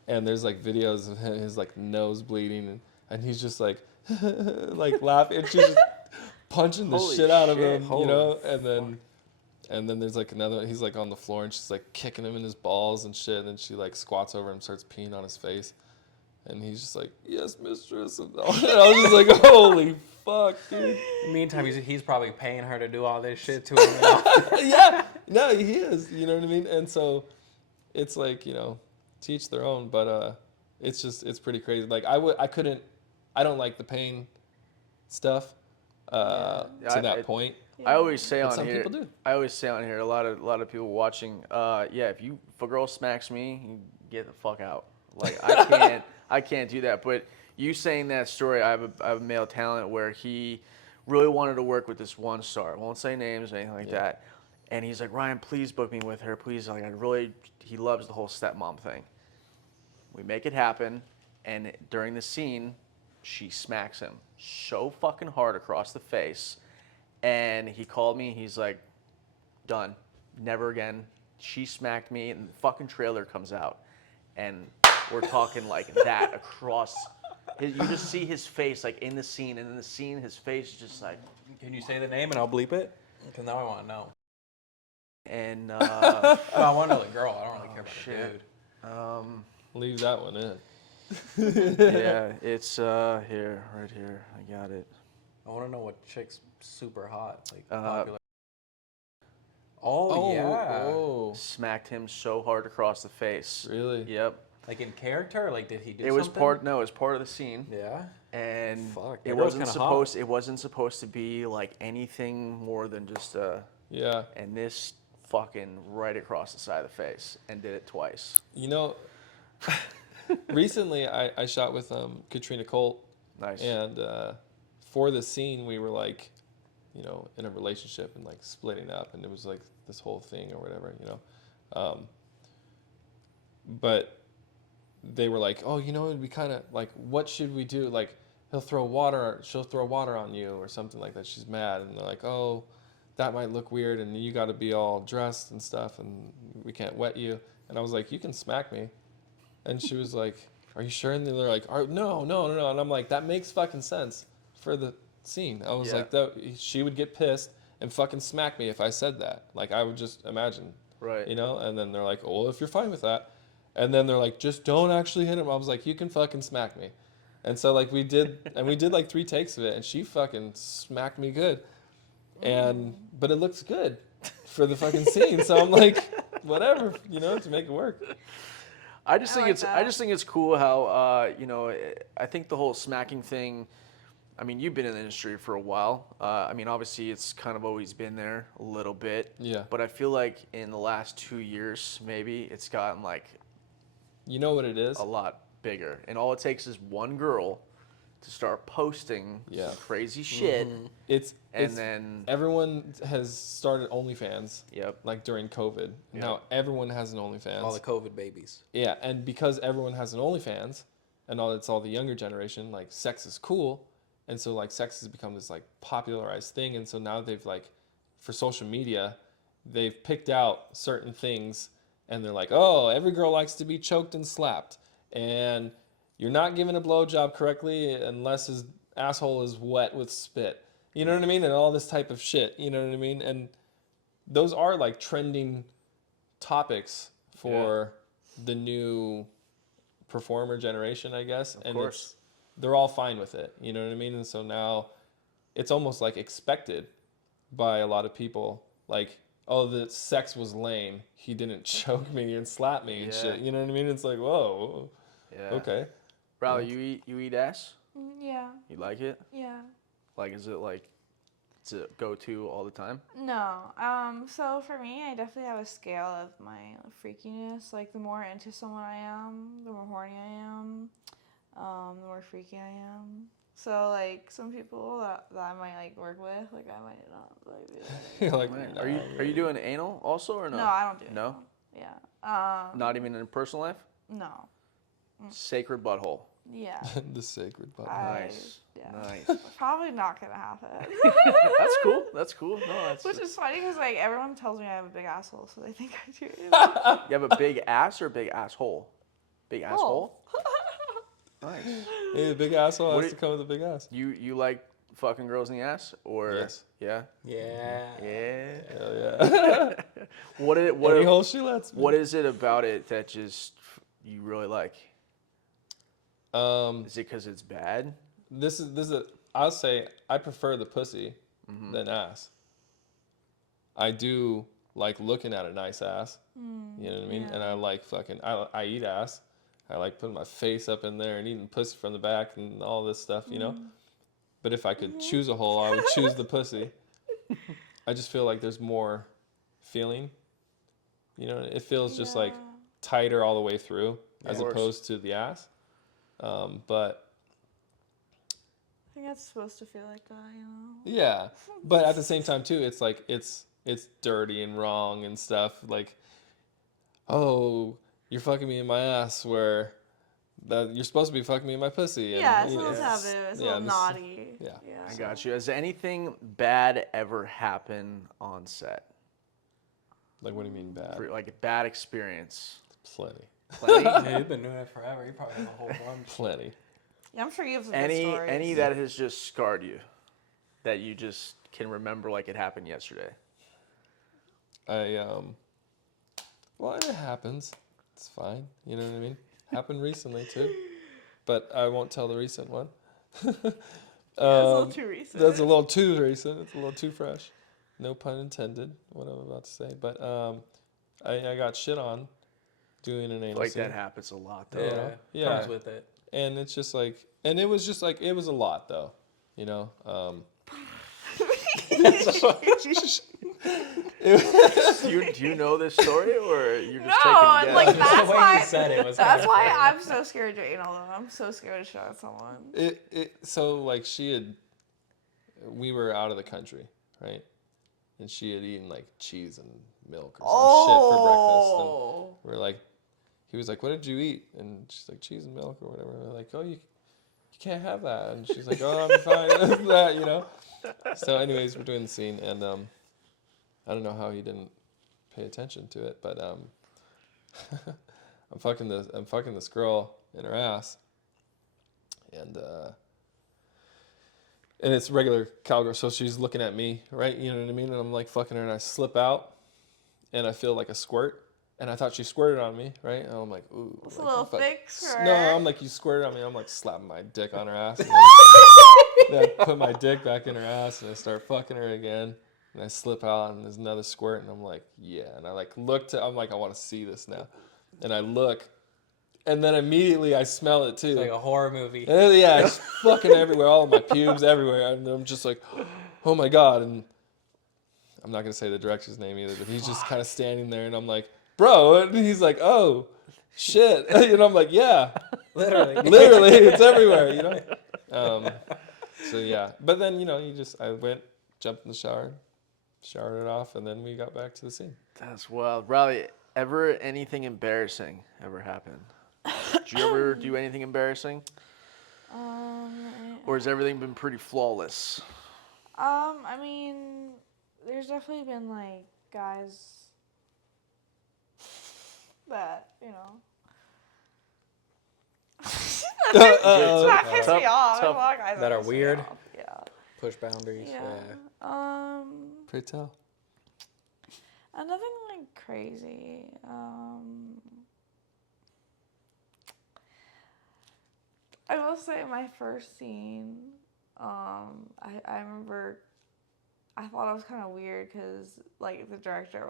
And there's like videos of his like nose bleeding and he's just like like laughing and she's just punching the Holy shit out of shit. him, and then there's like another, he's like on the floor and she's like kicking him in his balls and shit, and then she like squats over him and starts peeing on his face. And he's just like, yes, mistress. And I was just like, holy fuck, dude. Meantime, he's probably paying her to do all this shit to him. Yeah, no, he is. You know what I mean? And so it's like, teach their own. But it's pretty crazy. Like I don't like the pain stuff to that point. I always say But on some here. people do. I always say on here. A lot of people watching. If a girl smacks me, you get the fuck out. Like I can't do that. But you saying that story, I have a male talent where he really wanted to work with this one star. Won't say names or anything like that. And he's like, Ryan, please book me with her, please. Like he loves the whole stepmom thing. We make it happen, and during the scene, she smacks him so fucking hard across the face. And he called me. He's like, done. Never again. She smacked me, and the fucking trailer comes out. And we're talking like that across. You just see his face like in the scene. And in the scene, his face is just like. Can you say the name and I'll bleep it? Because now I want to know. And. Well, I want to know the girl. I don't really care about the dude. Leave that one in. Yeah, it's right here. I got it. I want to know what chick's super hot, like popular. Yeah. Oh, Smacked him so hard across the face. really? Yep. Like in character, like did he do It was something? it was part of the scene. Yeah. And Fuck, it that girl's wasn't kinda supposed to be like anything more than just Yeah. and this fucking right across the side of the face and did it twice. You know, recently I shot with Katrina Colt. Nice. And for the scene, we were like, you know, in a relationship and like splitting up, and it was like this whole thing or whatever, you know. But they were like, oh, you know, it'd be kind of like, what should we do? Like, she'll throw water on you or something like that. She's mad, and they're like, oh, that might look weird, and you got to be all dressed and stuff, and we can't wet you. And I was like, you can smack me. And she was like, are you sure? And they're like, no. And I'm like, that makes fucking sense for the scene. I was like, she would get pissed and fucking smack me if I said that. Like, I would just imagine. Right. You know? And then they're like, oh, well, if you're fine with that. And then they're like, just don't actually hit him. I was like, you can fucking smack me. And so, like, we did like 3 takes of it, and she fucking smacked me good. But it looks good for the fucking scene. So I'm like, whatever, you know, to make it work. I just think like it's cool how you know, I think the whole smacking thing. I mean, you've been in the industry for a while. I mean, obviously, it's kind of always been there a little bit. Yeah. But I feel like in the last 2 years, maybe it's gotten like, you know what it is? a lot bigger. And all it takes is one girl to start posting some crazy shit. Mm-hmm. Then everyone has started OnlyFans. Yep. Like during COVID. Yep. Now everyone has an OnlyFans. All the COVID babies. Yeah, and because everyone has an OnlyFans, and it's all the younger generation, like sex is cool, and so like sex has become this like popularized thing, and so now they've like, for social media, they've picked out certain things, and they're like, oh, every girl likes to be choked and slapped, and you're not giving a blowjob correctly unless his asshole is wet with spit. You know what I mean? And all this type of shit. You know what I mean? And those are like trending topics for the new performer generation, I guess. Of course. They're all fine with it. You know what I mean? And so now it's almost like expected by a lot of people. Like, oh, the sex was lame. He didn't choke me and slap me and shit. You know what I mean? It's like, whoa. Yeah. Okay. Riley, you eat ass? Yeah. You like it? Yeah. Like, is it go-to all the time? No. So for me, I definitely have a scale of my freakiness. Like, the more into someone I am, the more horny I am, the more freaky I am. So, like, some people that I might, like, work with, like, I might not, like, You're like, Are you doing anal also or no? No, I don't do it. No? Yeah. Not even in personal life? No. Sacred butthole. Yeah. the sacred button. Nice. Yeah. Nice. Probably not gonna happen. That's cool. That's cool. No, that's. Which is funny because, like, everyone tells me I have a big asshole, so they think I do. You have a big ass or a big asshole? Big asshole? Nice. Hey, the big asshole What has to come with a big ass. You like fucking girls in the ass or? Yes. Yeah. Yeah. Yeah. Hell yeah. Any hole she lets me. What is it about it that just you really like? Is it because it's bad? This is I'll say I prefer the pussy than ass. I do like looking at a nice ass. You know what I mean? Yeah. And I like I eat ass. I like putting my face up in there and eating pussy from the back and all this stuff, you know? But if I could choose a hole, I would choose the pussy. I just feel like there's more feeling. You know, it feels just like tighter all the way through as opposed to the ass. But I think that's supposed to feel like that, you know? yeah, but at the same time too, it's like it's dirty and wrong and stuff. Like, oh, you're fucking me in my ass, where that you're supposed to be fucking me in my pussy. And, Yeah, it's a you know, little taboo. It's a little naughty. Yeah. I got you. Has anything bad ever happened on set? Like, what do you mean bad? Like a bad experience? Plenty. Plenty? Yeah, you've been doing it forever. You probably have a whole bunch. Plenty. Yeah, I'm sure you have some good stories. Any that has just scarred you, that you just can remember like it happened yesterday? Well, it happens. It's fine. You know what I mean? Happened recently too, but I won't tell the recent one. That's a little too recent. That's a little too recent. It's a little too fresh. No pun intended. What I'm about to say, but I got shit on doing an anal Like scene. that happens a lot though. Yeah. Comes with it. And it's just like, and it was just like, it was a lot though, you know. Do you know this story, or you're just No, taking a I'm guess? like, Just the that's way why. you said it was That's kinda why funny. I'm so scared to anal. Though I'm so scared to shot someone. So like we were out of the country, right? And she had eaten like cheese and milk or some shit for breakfast. And we're like, he was like, "What did you eat?" And she's like, "Cheese and milk or whatever." And we're like, "Oh, you can't have that." And she's like, "Oh, I'm fine with that, you know." So, anyways, we're doing the scene, and I don't know how he didn't pay attention to it, but I'm fucking this girl in her ass, and it's regular cowgirl, so she's looking at me, right? You know what I mean? And I'm like fucking her, and I slip out, and I feel like a squirt, and I thought she squirted on me, right? And I'm like, ooh. It's like, a little fuck. thick squirt. No, I'm like, you squirted on me. I'm like slapping my dick on her ass. And then I put my dick back in her ass, and I start fucking her again. And I slip out, and there's another squirt, and I'm like, yeah. And I like I'm like, I want to see this now. And I look, and then immediately I smell it too. It's like a horror movie. And then, yeah, it's fucking everywhere, all of my pubes everywhere. And I'm just like, oh my God. And I'm not going to say the director's name either, but he's just kind of standing there, and I'm like, bro. And he's like, oh, shit. And I'm like, yeah. Literally. Literally, it's everywhere, you know? So, yeah. But then, I went, jumped in the shower, showered it off, and then we got back to the scene. That's wild. Riley, ever anything embarrassing ever happen? Did you ever do anything embarrassing? Or has everything been pretty flawless? I mean, there's definitely been like guys that, that pissed me off. There's a lot of guys That are piss me weird? off. Yeah. Push boundaries. Yeah. Pray tell. Nothing like crazy. I will say my first scene, I remember I thought it was kind of weird because like the director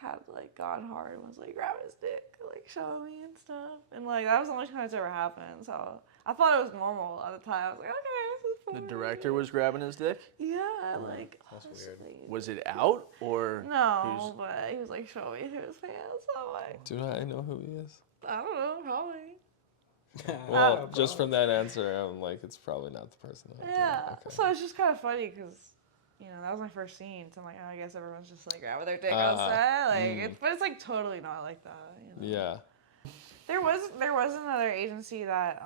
had gone hard and was like grabbing his dick, like showing me and stuff, and like that was the only time it's ever happened. So I thought it was normal at the time. I was like, okay, this is fun. The director was grabbing his dick? Yeah, That's weird. Was it out, or? No, but he was like showing me through his pants. So I'm like, Do I know who he is? I don't know, probably. Well, just from that answer, I'm like, it's probably not the person. Yeah. Okay. So it's just kind of funny because, that was my first scene. So I'm like, oh, I guess everyone's just like grabbing their dick on set. But it's like totally not like that. Yeah. There was another agency that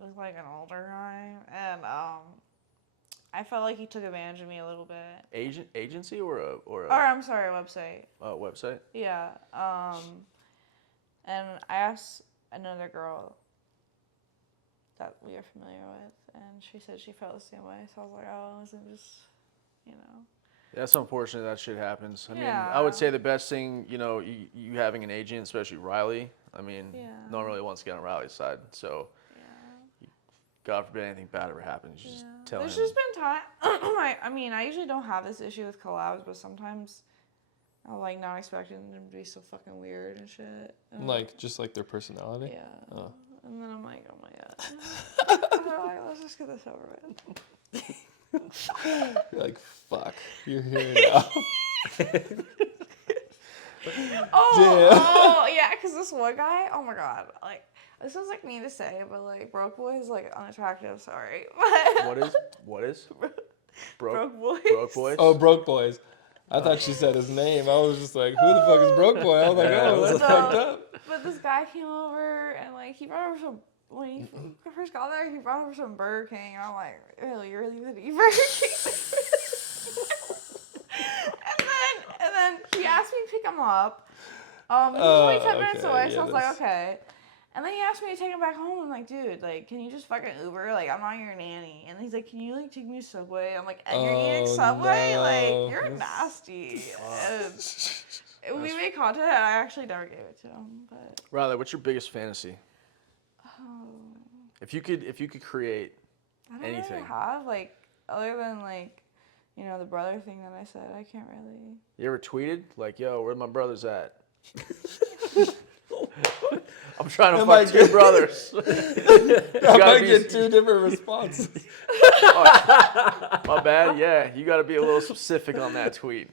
it was like an older guy, and I felt like he took advantage of me a little bit. Agency or a I'm sorry, website. Website? Yeah. And I asked another girl that we are familiar with, and she said she felt the same way. So I was like, oh, isn't just, That's unfortunate that shit happens. I mean, Yeah. I would say the best thing, you having an agent, especially Riley. I mean, Yeah. no one really wants to get on Riley's side. So, yeah. God forbid anything bad ever happens. You just tell There's him. just been time. I usually don't have this issue with collabs, but sometimes I'm like not expecting them to be so fucking weird and shit. And Like, just like their personality? yeah. Oh. And then I'm like, oh my god. I'm like, let's just get this over with. You're like, fuck, you're here now. Oh, yeah, because this one guy, oh my god, like, this is like mean to say, but like, broke boy is like unattractive, sorry. What is? Broke boys. Broke boys? Oh, Broke Boys. I thought she said his name. I was just like, who the fuck is Broke Boy? I was like, oh, that's fucked up. But this guy came over and like he brought over some. When he first got there, he brought over some Burger King, and I'm like, really, you're really gonna eat Burger King? and then he asked me to pick him up. He was only 10 minutes away, so I was like, okay. And then he asked me to take him back home. I'm like, dude, like, can you just fucking Uber? Like, I'm not your nanny. And he's like, can you like take me to Subway? I'm like, and you're eating Subway? no. Like, you're nasty. And we made content, and I actually never gave it to him. But Riley, what's your biggest fantasy? If you could create I don't anything. really have, like, other than, like, the brother thing that I said, I can't really. You ever tweeted like, "Yo, where my brothers at?" I'm trying to fuck two brothers. I might get two different responses. My bad. Yeah, you got to be a little specific on that tweet.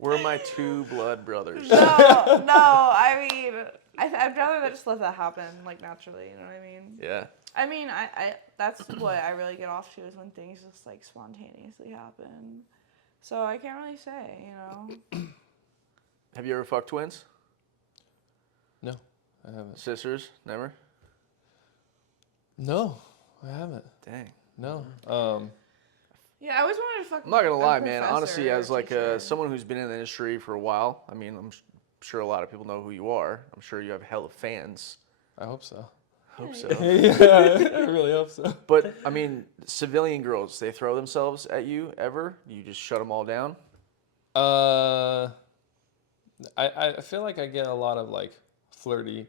We're my two blood brothers. No, I mean, I'd rather just let that happen, like, naturally, you know what I mean? Yeah. I mean, I that's what I really get off to is when things just, like, spontaneously happen. So I can't really say, you know? Have you ever fucked twins? No, I haven't. Sisters? Never? No, I haven't. Dang. No. Yeah, I always wanted to fuck I'm not gonna a lie, man. professor Honestly, or as like teacher. someone who's been in the industry for a while, I mean, I'm sure a lot of people know who you are. I'm sure you have hella fans. I hope so. Hope so. Yeah, I really hope so. But I mean, civilian girls, they throw themselves at you ever? You just shut them all down? I feel like I get a lot of like flirty,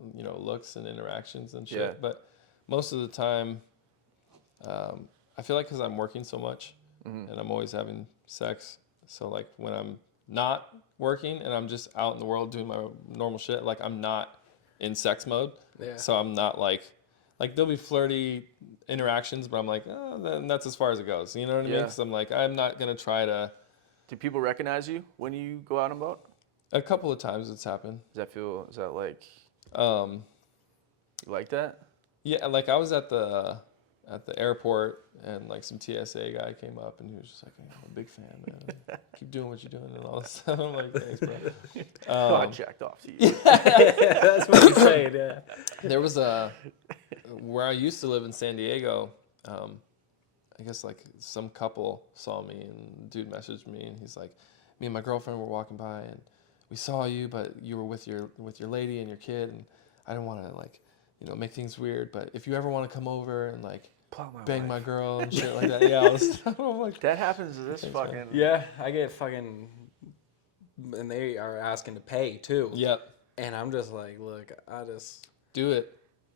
looks and interactions and shit. Yeah. But most of the time, I feel like because I'm working so much and I'm always having sex. So like when I'm not working and I'm just out in the world doing my normal shit, like I'm not in sex mode. Yeah. So I'm not like there'll be flirty interactions, but I'm like, oh, then that's as far as it goes. You know what I mean? Yeah. Because I'm like, I'm not gonna try to. Do people recognize you when you go out and about? A couple of times it's happened. Is that like, Um, you like that? yeah, like I was at the airport and like some TSA guy came up and he was just like, I'm a big fan, man. Keep doing what you're doing and all this stuff. I'm like, thanks, bro. I jacked off to you. That's what you say, yeah. There was where I used to live in San Diego. I guess like some couple saw me and the dude messaged me and he's like, me and my girlfriend were walking by and we saw you, but you were with your lady and your kid, and I didn't want to like, make things weird, but if you ever want to come over and like bang my girl and shit like that, yeah, I'm like, That happens to this Thanks, fucking. man. Yeah, I get fucking, and they are asking to pay too. yep, And I'm just like, look, do it.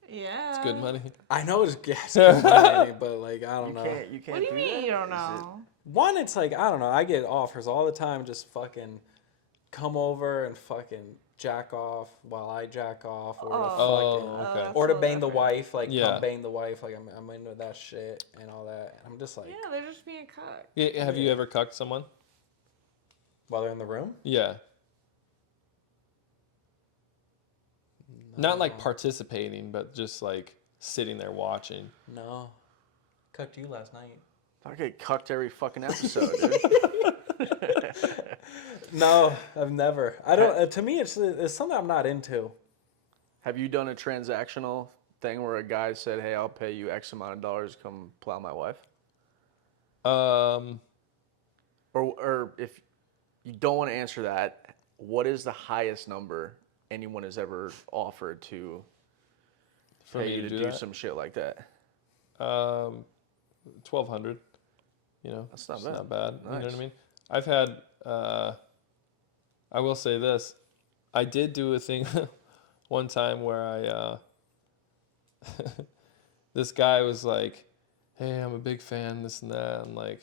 Yeah. It's good money. I know it's good money, but like, I don't You know. can't. You can't. What do you mean that? you don't Is it- know? One, it's like, I don't know. I get offers all the time, just fucking come over and fucking jack off while I jack off, or Oh, okay. that's or to a bang the different. wife, like Yeah. come bang the wife, like I'm into that shit and all that. And I'm just like, Yeah, they're just being cut. Yeah, have you ever cucked someone? while they're in the room. Yeah. Not like participating, but just like sitting there watching. No, cucked you last night. I get cucked every fucking episode, dude. No, I've never. I don't. To me, it's something I'm not into. Have you done a transactional thing where a guy said, "Hey, I'll pay you X amount of dollars to come plow my wife"? Or if you don't want to answer that, what is the highest number anyone has ever offered to For pay me you to to do that? some shit like that? 1,200. That's not it's bad. not bad. You know what Nice. I mean? I've had. I will say this. I did do a thing one time where I. This guy was like, "Hey, I'm a big fan. This and that." And like,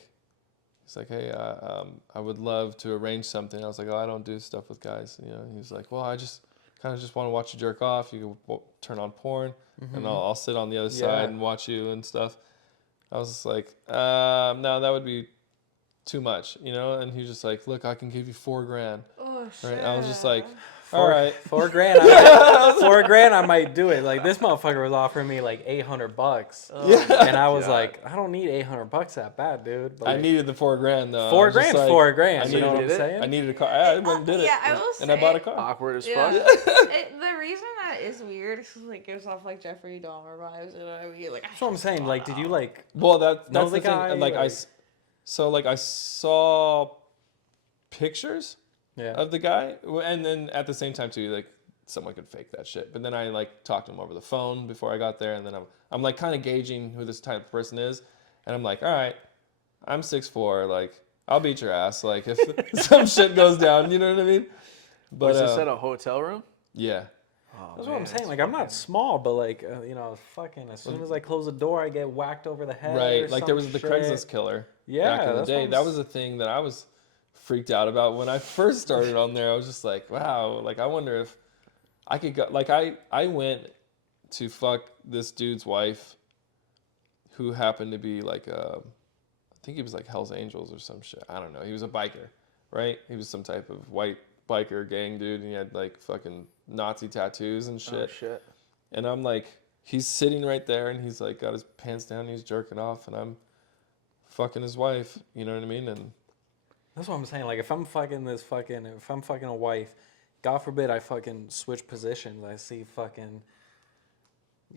he's like, "Hey, I would love to arrange something." I was like, "Oh, I don't do stuff with guys." He was like, "Well, I just kind of just want to watch you jerk off. You can turn on porn, and I'll sit on the other side and watch you and stuff." I was just like, "No, that would be too much, And he was just like, "Look, I can give you $4,000." Oh shit. Right? I was just like, "All right." $4,000. $4,000. I might do it. Like this motherfucker was offering me like $800, and I was God. like, I don't need $800 that bad, dude. But, I like, needed the $4,000 though. I $4,000. was just like, $4,000. You needed know what I'm it. saying? I needed a car. I went and did it. Yeah, I will and I bought a say- car. Awkward as Yeah. fuck. The reason that is weird is 'cause, like, it gives off like Jeffrey Dahmer vibes. You know what I mean? Like, That's what I'm saying. Like, did you like? Well, that's Know the the thing. guy, Like like- I saw pictures Yeah. of the guy, and then at the same time too, like someone could fake that shit. But then I like talked to him over the phone before I got there, and then I'm like kind of gauging who this type of person is, and I'm like, all right, I'm 6'4", like I'll beat your ass, like if some shit goes down, you know what I mean? But Was this at a hotel room? yeah, Oh, That's what I'm man, saying. it's Like, I'm not fucking- small, but like, fucking, as soon as I close the door, I get whacked over the head. right. or Like there was some the shit. Craigslist killer Yeah, back in the that's what day. I'm That was a thing that I was freaked out about when I first started on there. I was just like, wow, like I wonder if I could go. Like I went to fuck this dude's wife, who happened to be like I think he was like Hell's Angels or some shit. I don't know. He was a biker, right? He was some type of white biker gang dude, and he had like fucking Nazi tattoos and shit. Oh, shit. And I'm like, he's sitting right there, and he's like got his pants down, and he's jerking off, and I'm fucking his wife. You know what I mean? And That's what I'm saying. Like, if I'm fucking a wife, God forbid I fucking switch positions. I see fucking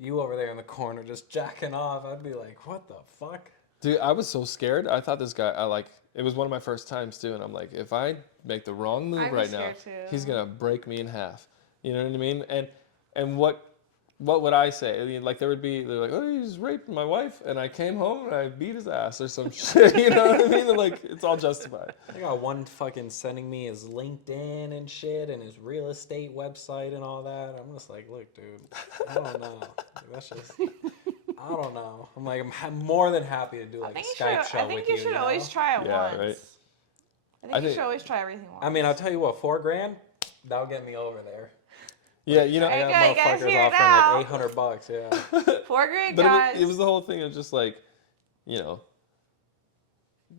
you over there in the corner just jacking off. I'd be like, what the fuck? dude, I was so scared. I thought this guy, it was one of my first times too, and I'm like, if I make the wrong move I'd be right now, scared too. he's gonna break me in half. You know what I mean? And what would I say? I mean, like they're like, oh, he's raping my wife, and I came home and I beat his ass or some shit. You know what I mean? And like, it's all justified. I got one fucking sending me his LinkedIn and shit and his real estate website and all that. I'm just like, look, dude, I don't know. That's just, I don't know. I'm like, I'm more than happy to do like a Skype show with you. I think you should always try it Yeah, once. right. I think you should always try everything once. I mean, I'll tell you what, $4,000, that'll get me over there. Yeah, you know. I got Okay, you guys motherfuckers hear it offering now. like $800, yeah. $4,000, But guys. it was the whole thing of just like, you know,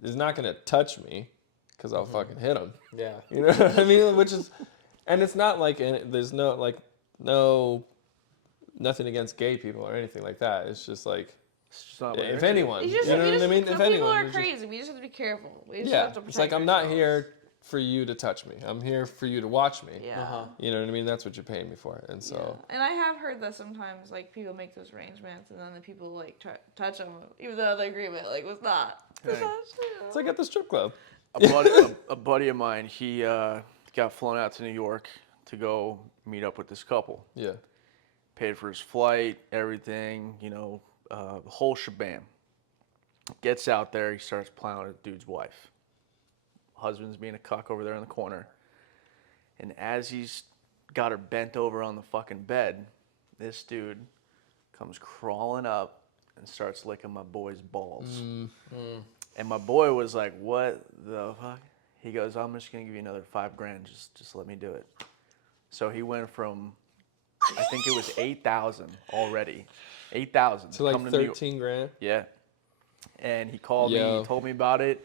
he's not gonna touch me because I'll fucking hit him. Yeah. You know what I mean? Which is, and it's not like there's no nothing against gay people or anything like that. It's just like, It's just not my if energy. anyone, You just, you know you what just, I mean? some If people anyone, are you're just- crazy. We just have to be careful. We just yeah, have to it's like protect I'm not ourselves. here for you to touch me. I'm here for you to watch me. Yeah. Uh-huh. You know what I mean? That's what you're paying me for. And so, Yeah. And I have heard that sometimes like people make those arrangements and then the people like touch them even though the agreement like was not. Hey. it's like at the strip club. A buddy of mine, he got flown out to New York to go meet up with this couple. Yeah. Paid for his flight, everything, you know, the whole shebang. Gets out there, he starts plowing at the dude's wife. Husband's being a cuck over there in the corner. And as he's got her bent over on the fucking bed, this dude comes crawling up and starts licking my boy's balls. And my boy was like, what the fuck? He goes, I'm just going to give you another $5,000. Just let me do it. So he went from, I think it was 8,000 already. 8,000. So like 13 grand. Yeah. And he called me, Yo. he told me about it.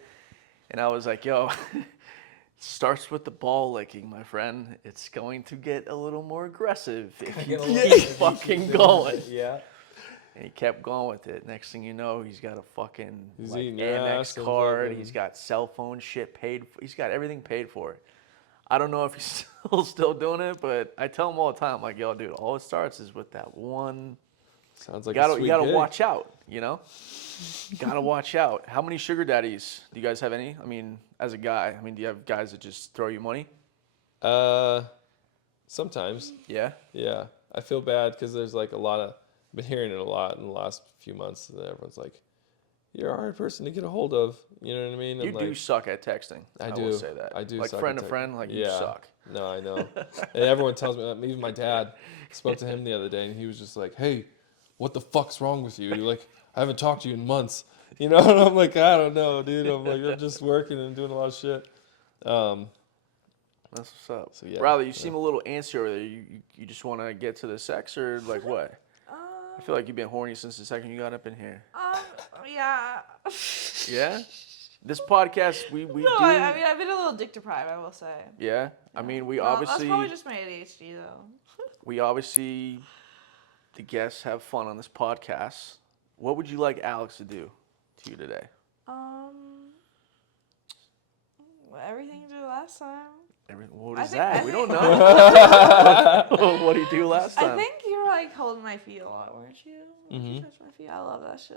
And I was like, yo, it starts with the ball licking, my friend. It's going to get a little more aggressive if you keep fucking going. Yeah. And he kept going with it. Next thing you know, he's got a fucking He's like, eating your ass Amex and card. fucking- He's got cell phone shit paid. He's got everything paid for. I don't know if he's still doing it, but I tell him all the time, like, yo, dude, all it starts is with that one. Sounds like You a sweet gotta gig. watch out, you know? You gotta watch out. How many sugar daddies do you guys have any? I mean, as a guy, I mean, do you have guys that just throw you money? Sometimes. Yeah? Yeah. I feel bad because there's like a lot of, I've been hearing it a lot in the last few months that everyone's like, you're a hard person to get a hold of. You know what I mean? You And do like, suck at texting. I will do. say that. I do Like suck friend at to tech- friend, like you Yeah. suck. No, I know. And everyone tells me that. Even my dad spoke to him the other day, and he was just like, "Hey, what the fuck's wrong with you? You're like, I haven't talked to you in months." You know, and I'm like, I don't know, dude. I'm like, I'm just working and doing a lot of shit. That's what's up. So, yeah, Riley, you yeah. seem a little antsy over there. You just want to get to the sex or like what? I feel like you've been horny since the second you got up in here. Yeah. Yeah? This podcast, we No, do. I mean I've been a little dick deprived, I will say. Yeah? I mean, we Well, obviously. that's probably just my ADHD though. We obviously, the guests have fun on this podcast. What would you like Alex to do to you today? Everything you did last time. What I is think- that? I We think- don't know. What did you do last I time? think you were like holding my feet a lot, weren't you? Did Mm-hmm. you touch my feet? I love that shit.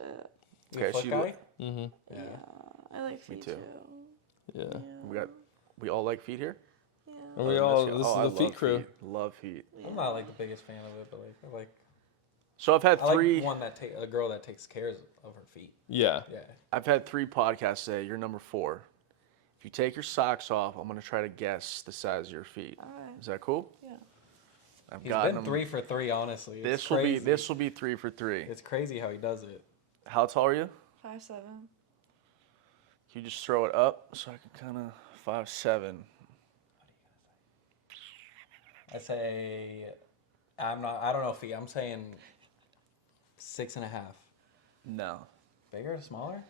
You a Okay, foot so guy? Mm-hmm. Yeah. I like Me feet too. Yeah. We all like feet here? Yeah. Are we Oh, all? that's- This oh, I is the feet love crew. Feet. Love feet. I'm not like the biggest fan of it, but like So I've had I like three. one that a girl that takes care of her feet. Yeah. Yeah. I've had 3 podcasts today. You're number 4. If you take your socks off, I'm gonna try to guess the size of your feet. All right. Is that cool? Yeah. I've He's gotten been them. 3 for 3, honestly. This It's will crazy. be 3 for 3. It's crazy how he does it. How tall are you? 5'7". Can you just throw it up so I can kind of 5'7"? I say, I don't know feet. I'm saying 6.5. No. Bigger, smaller?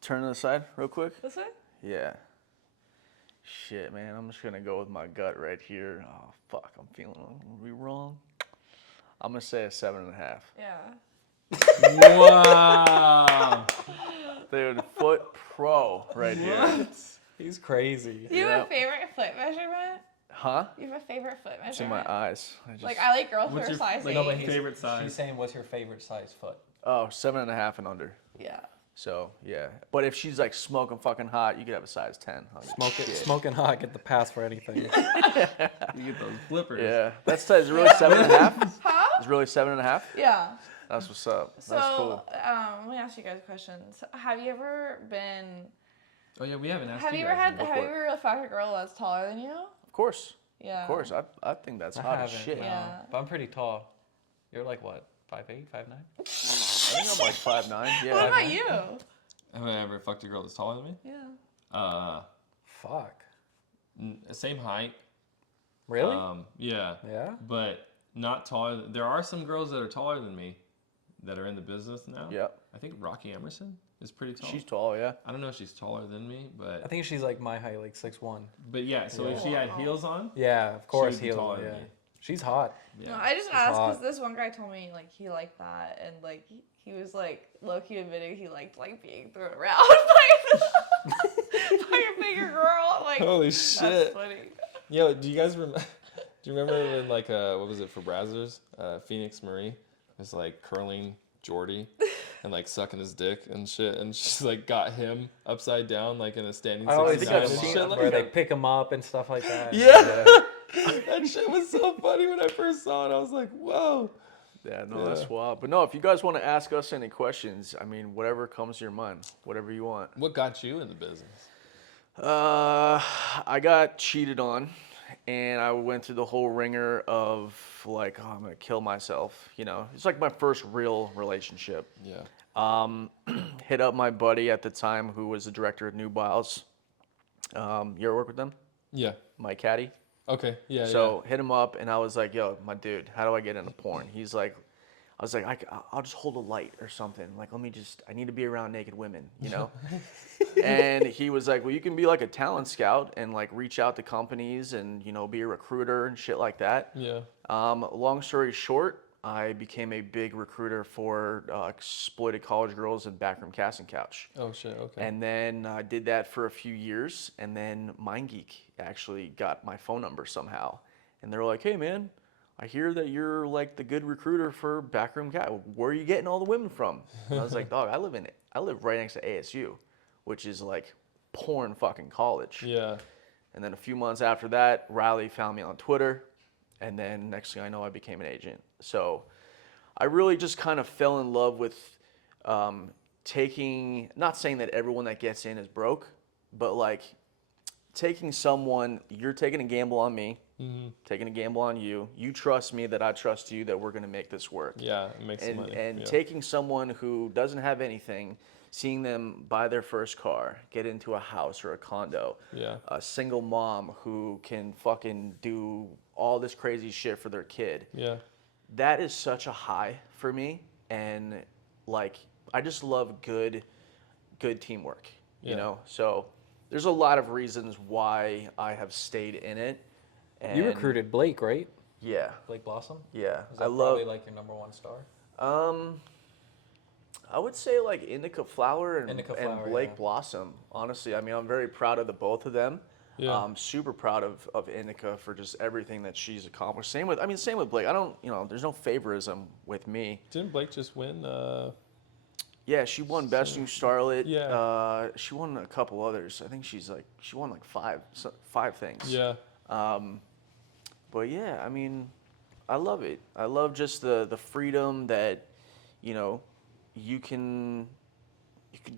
Turn to the side real quick. This way? Yeah. Shit, man. I'm just gonna go with my gut right here. Oh fuck, I'm feeling. Are we wrong? I'm gonna say a 7.5. Yeah. Wow. Dude, foot pro right here. He's crazy. Do you have Yeah. a favorite foot measurement? Huh? You have a favorite foot It's in my measurement? eyes. I just, Like I like girls who What's are your size like, 8. favorite size? She's saying, what's your favorite size foot? oh, 7.5 and under. Yeah. So yeah, but if she's like smoking fucking hot, you could have a size 10. Smoking hot, get the pass for anything. You get those flippers. Yeah, that's is it really 7.5? Huh? It's really 7.5. Yeah. That's what's up. So, That's cool. let me ask you guys a question. So, have you ever been? Oh yeah, we haven't asked Have you ever guys had? yet. Have you ever fucked a girl that's taller than you? Of course, Yeah. of course. I think that's I hot as haven't, shit. no. Yeah. But I'm pretty tall. You're like what? 5'8", 5'9"? I think I'm like 5'9". Yeah. What about you? Have I ever fucked a girl that's taller than me? Yeah. Fuck. Same height. Really? Yeah. Yeah. But not taller. There are some girls that are taller than me that are in the business now. Yep. I think Rocky Emerson is pretty tall. She's tall, yeah. I don't know if she's taller than me, I but think she's like my height, like 6'1". yeah. So if Yeah. she had heels on, Yeah, of course would be he'll. taller than Yeah. me. She's hot. yeah. No, I just She's asked hot. because this one guy told me like he liked that and like he was like low-key admitting he liked like being thrown around by a bigger girl. Like Holy that's shit. funny. Yo, do you guys remember? Do you remember when like what was it for Brazzers? Phoenix Marie was like curling Jordy and like sucking his dick and shit, and she's like got him upside down like in a standing. I always 69 I've and seen shit it like where they that. pick him up and stuff like that. Yeah. That shit was so funny when I first saw it. I was like, whoa. Yeah, no, that's Yeah. wild. But no, if you guys want to ask us any questions, I mean, whatever comes to your mind, whatever you want. What got you in the business? I got cheated on, and I went through the whole ringer of like, oh, I'm gonna kill myself. You know, it's like my first real relationship. Yeah. Hit up my buddy at the time who was the director of Nubiles. You ever work with them? Yeah. My caddy. Okay. Yeah. So hit him up, and I was like, yo, my dude, how do I get into porn? He's like, I was like, I'll just hold a light or something. Like, I need to be around naked women, you know? And he was like, well, you can be like a talent scout and like reach out to companies and, you know, be a recruiter and shit like that. Yeah. Long story short, I became a big recruiter for exploited college girls and backroom casting couch. Oh shit. Okay. And then I did that for a few years, and then MindGeek actually got my phone number somehow. And they're like, hey man, I hear that you're like the good recruiter for backroom cat. Where are you getting all the women from? And I was like, dog, I live right next to ASU, which is like porn fucking college. Yeah. And then a few months after that, Riley found me on Twitter, and then next thing I know, I became an agent. So I really just kind of fell in love with taking, not saying that everyone that gets in is broke, but like taking someone, you're taking a gamble on me, taking a gamble on you. You trust me that I trust you that we're going to make this work. Yeah. It makes some money. And Yeah. taking someone who doesn't have anything, seeing them buy their first car, get into a house or a condo, Yeah. a single mom who can fucking do all this crazy shit for their kid. Yeah. That is such a high for me, and like I just love good teamwork, you Yeah. know. So there's a lot of reasons why I have stayed in it. And You recruited Blake, right? Yeah, Blake Blossom? yeah. Is that I love. probably like your number one star? I would say like Indica Flower and, Indica and Flower, Blake yeah. Blossom. Honestly, I mean, I'm very proud of the both of them. Yeah. I'm super proud of Indica for just everything that she's accomplished. Same with Blake. I don't, there's no favorism with me. Didn't Blake just win? Yeah, she won Best New Starlet. Yeah. She won a couple others. I think she won like five things. Yeah. But yeah, I mean, I love it. I love just the freedom that, you can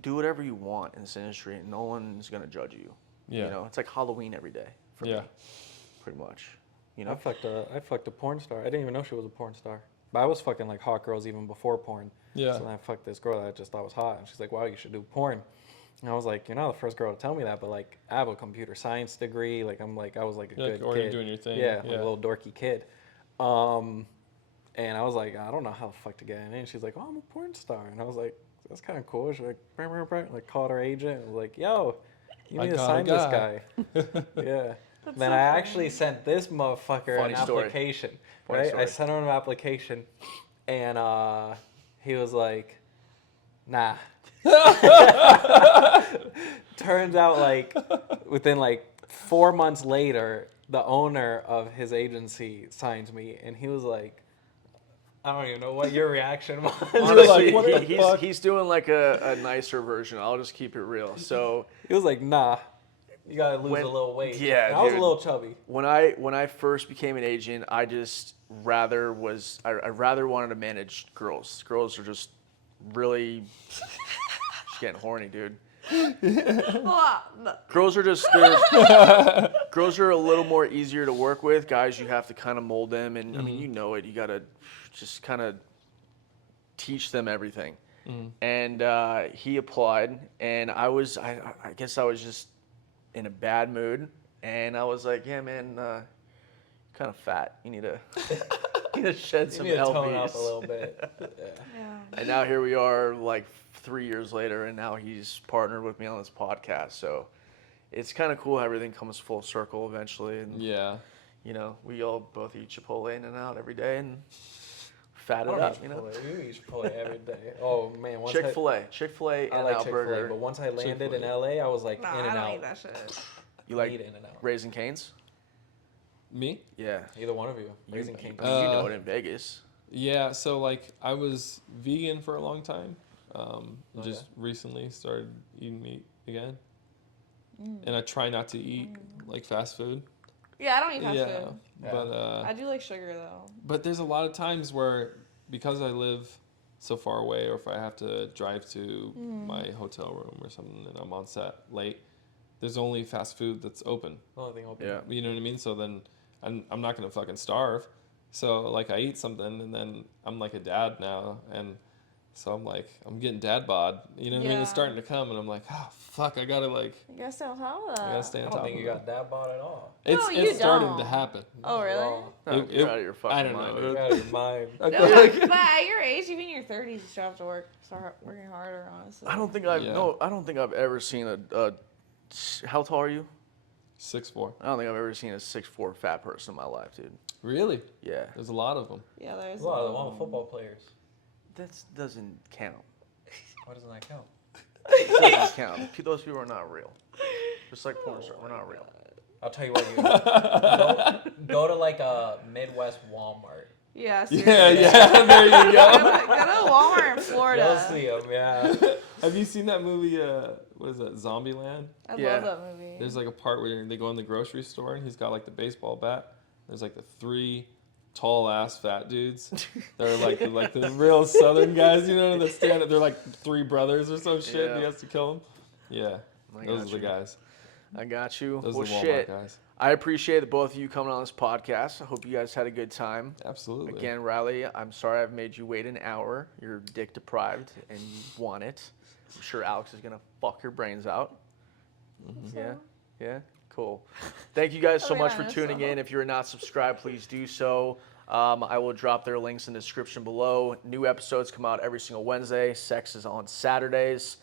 do whatever you want in this industry and no one's gonna judge you. Yeah. You know, it's like Halloween every day for Yeah. me, pretty much. You I know, fucked a porn star. I didn't even know she was a porn star. But I was fucking like hot girls even before porn. Yeah. So then I fucked this girl that I just thought was hot. And she's like, wow, you should do porn. And I was like, you're not the first girl to tell me that, but like I have a computer science degree. Like I was like a You're, like, good already kid. doing your thing. Yeah, like Yeah. a little dorky kid. And I was like, I don't know how the fuck to get in. And she's like, oh, I'm a porn star. And I was like, that's kind of cool. She's like, brr, brr, brr. Like called her agent and was like, yo, You I need to got a sign this guy." guy. Yeah. That's Then so I funny. actually sent this motherfucker Funny an story. application. Funny Right? story. I sent him an application, and he was like, "Nah." Turns out, like, within like 4 months later, the owner of his agency signed me, and he was like, I don't even know what your reaction was. Honestly, like, "What the he's fuck?" he's doing like a nicer version. I'll just keep it real. So He was like, nah, you gotta lose When- a little weight. yeah, And I was a dude. little chubby. when I first became an agent, I just rather wanted to manage girls. Girls are just really just getting horny, dude. Girls are just girls are a little more easier to work with. Guys, you have to kind of mold them, and I mean, you know it. You gotta just kind of teach them everything. And he applied, and I guess I was just in a bad mood, and I was like, yeah, man, kind of fat. You need to shed You some need to tone lbs. up a little bit. Yeah. Yeah. And now here we are, like 3 years later, and now he's partnered with me on this podcast. So it's kind of cool how everything comes full circle eventually. And Yeah. you know, we all both eat Chipotle in and out every day and fat I it don't up. eat You know, Chipotle. You eat Chipotle every day. Oh man, once Chick-fil-A, I and like out Chick-fil-A, burger. but once I landed in Chick-fil-A. LA, I was like Nah, in I and don't out. eat that shit. You like Eat in and out. Raising Cane's? Me? Yeah. Either one of you. Raising King. You know it in Vegas. Yeah, so like I was vegan for a long time. Just yeah. recently started eating meat again. And I try not to eat like fast food. Yeah, I don't eat fast yeah, food. but I do like sugar though. but there's a lot of times where because I live so far away, or if I have to drive to my hotel room or something, and I'm on set late, there's only fast food that's open. Only thing open. Yeah. You know what I mean? So then I'm not gonna fucking starve. So like I eat something, and then I'm like a dad now, and so I'm like I'm getting dad bod. You know what I mean? It's Yeah. starting to come, and I'm like, oh fuck, I gotta like You gotta stay on top of that. I gotta stay I on don't top think of you it. got dad bod at all. It's No, you it's starting to don't. happen. Oh really? Wrong. No, you're out of your fucking I don't mind, know. dude. You're out of your mind. No, but at your age, even in your 30s, you still have to start working harder. Honestly. I don't think Yeah. I don't think I've ever seen a how tall are you? 6'4". I don't think I've ever seen a 6'4" fat person in my life, dude. Really? Yeah. There's a lot of them. Yeah, there's. A lot of them football players. That doesn't count. Why doesn't that count? It doesn't count. Those people are not real. Just like porn stars, we're not real. I'll tell you what. Go to like a Midwest Walmart. Yeah. Yeah, Seriously. yeah. There you go. Go to Walmart in You'll Florida. see them. Yeah. Have you seen that movie? What is that? Zombieland. I Yeah. love that movie. There's like a part where they go in the grocery store and he's got like the baseball bat. There's like the 3 tall ass fat dudes. They're like the real Southern guys, you know, that stand up. They're like 3 brothers or some shit. And he Yeah. has to kill them. Yeah, I those got are the you. guys. I got you. Those Well, are the Walmart shit. guys. I appreciate the both of you coming on this podcast. I hope you guys had a good time. Absolutely. Again, Riley, I'm sorry I've made you wait an hour. You're dick deprived and you want it. I'm sure Alex is gonna fuck your brains out. Yeah, yeah, cool. Thank you guys so Oh, much yeah, for I tuning saw. in. If you're not subscribed, please do so. I will drop their links in the description below. New episodes come out every single Wednesday. Sex is on Saturdays.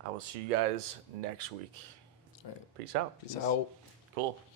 I will see you guys next week. All right. Peace out. Peace out. Cool.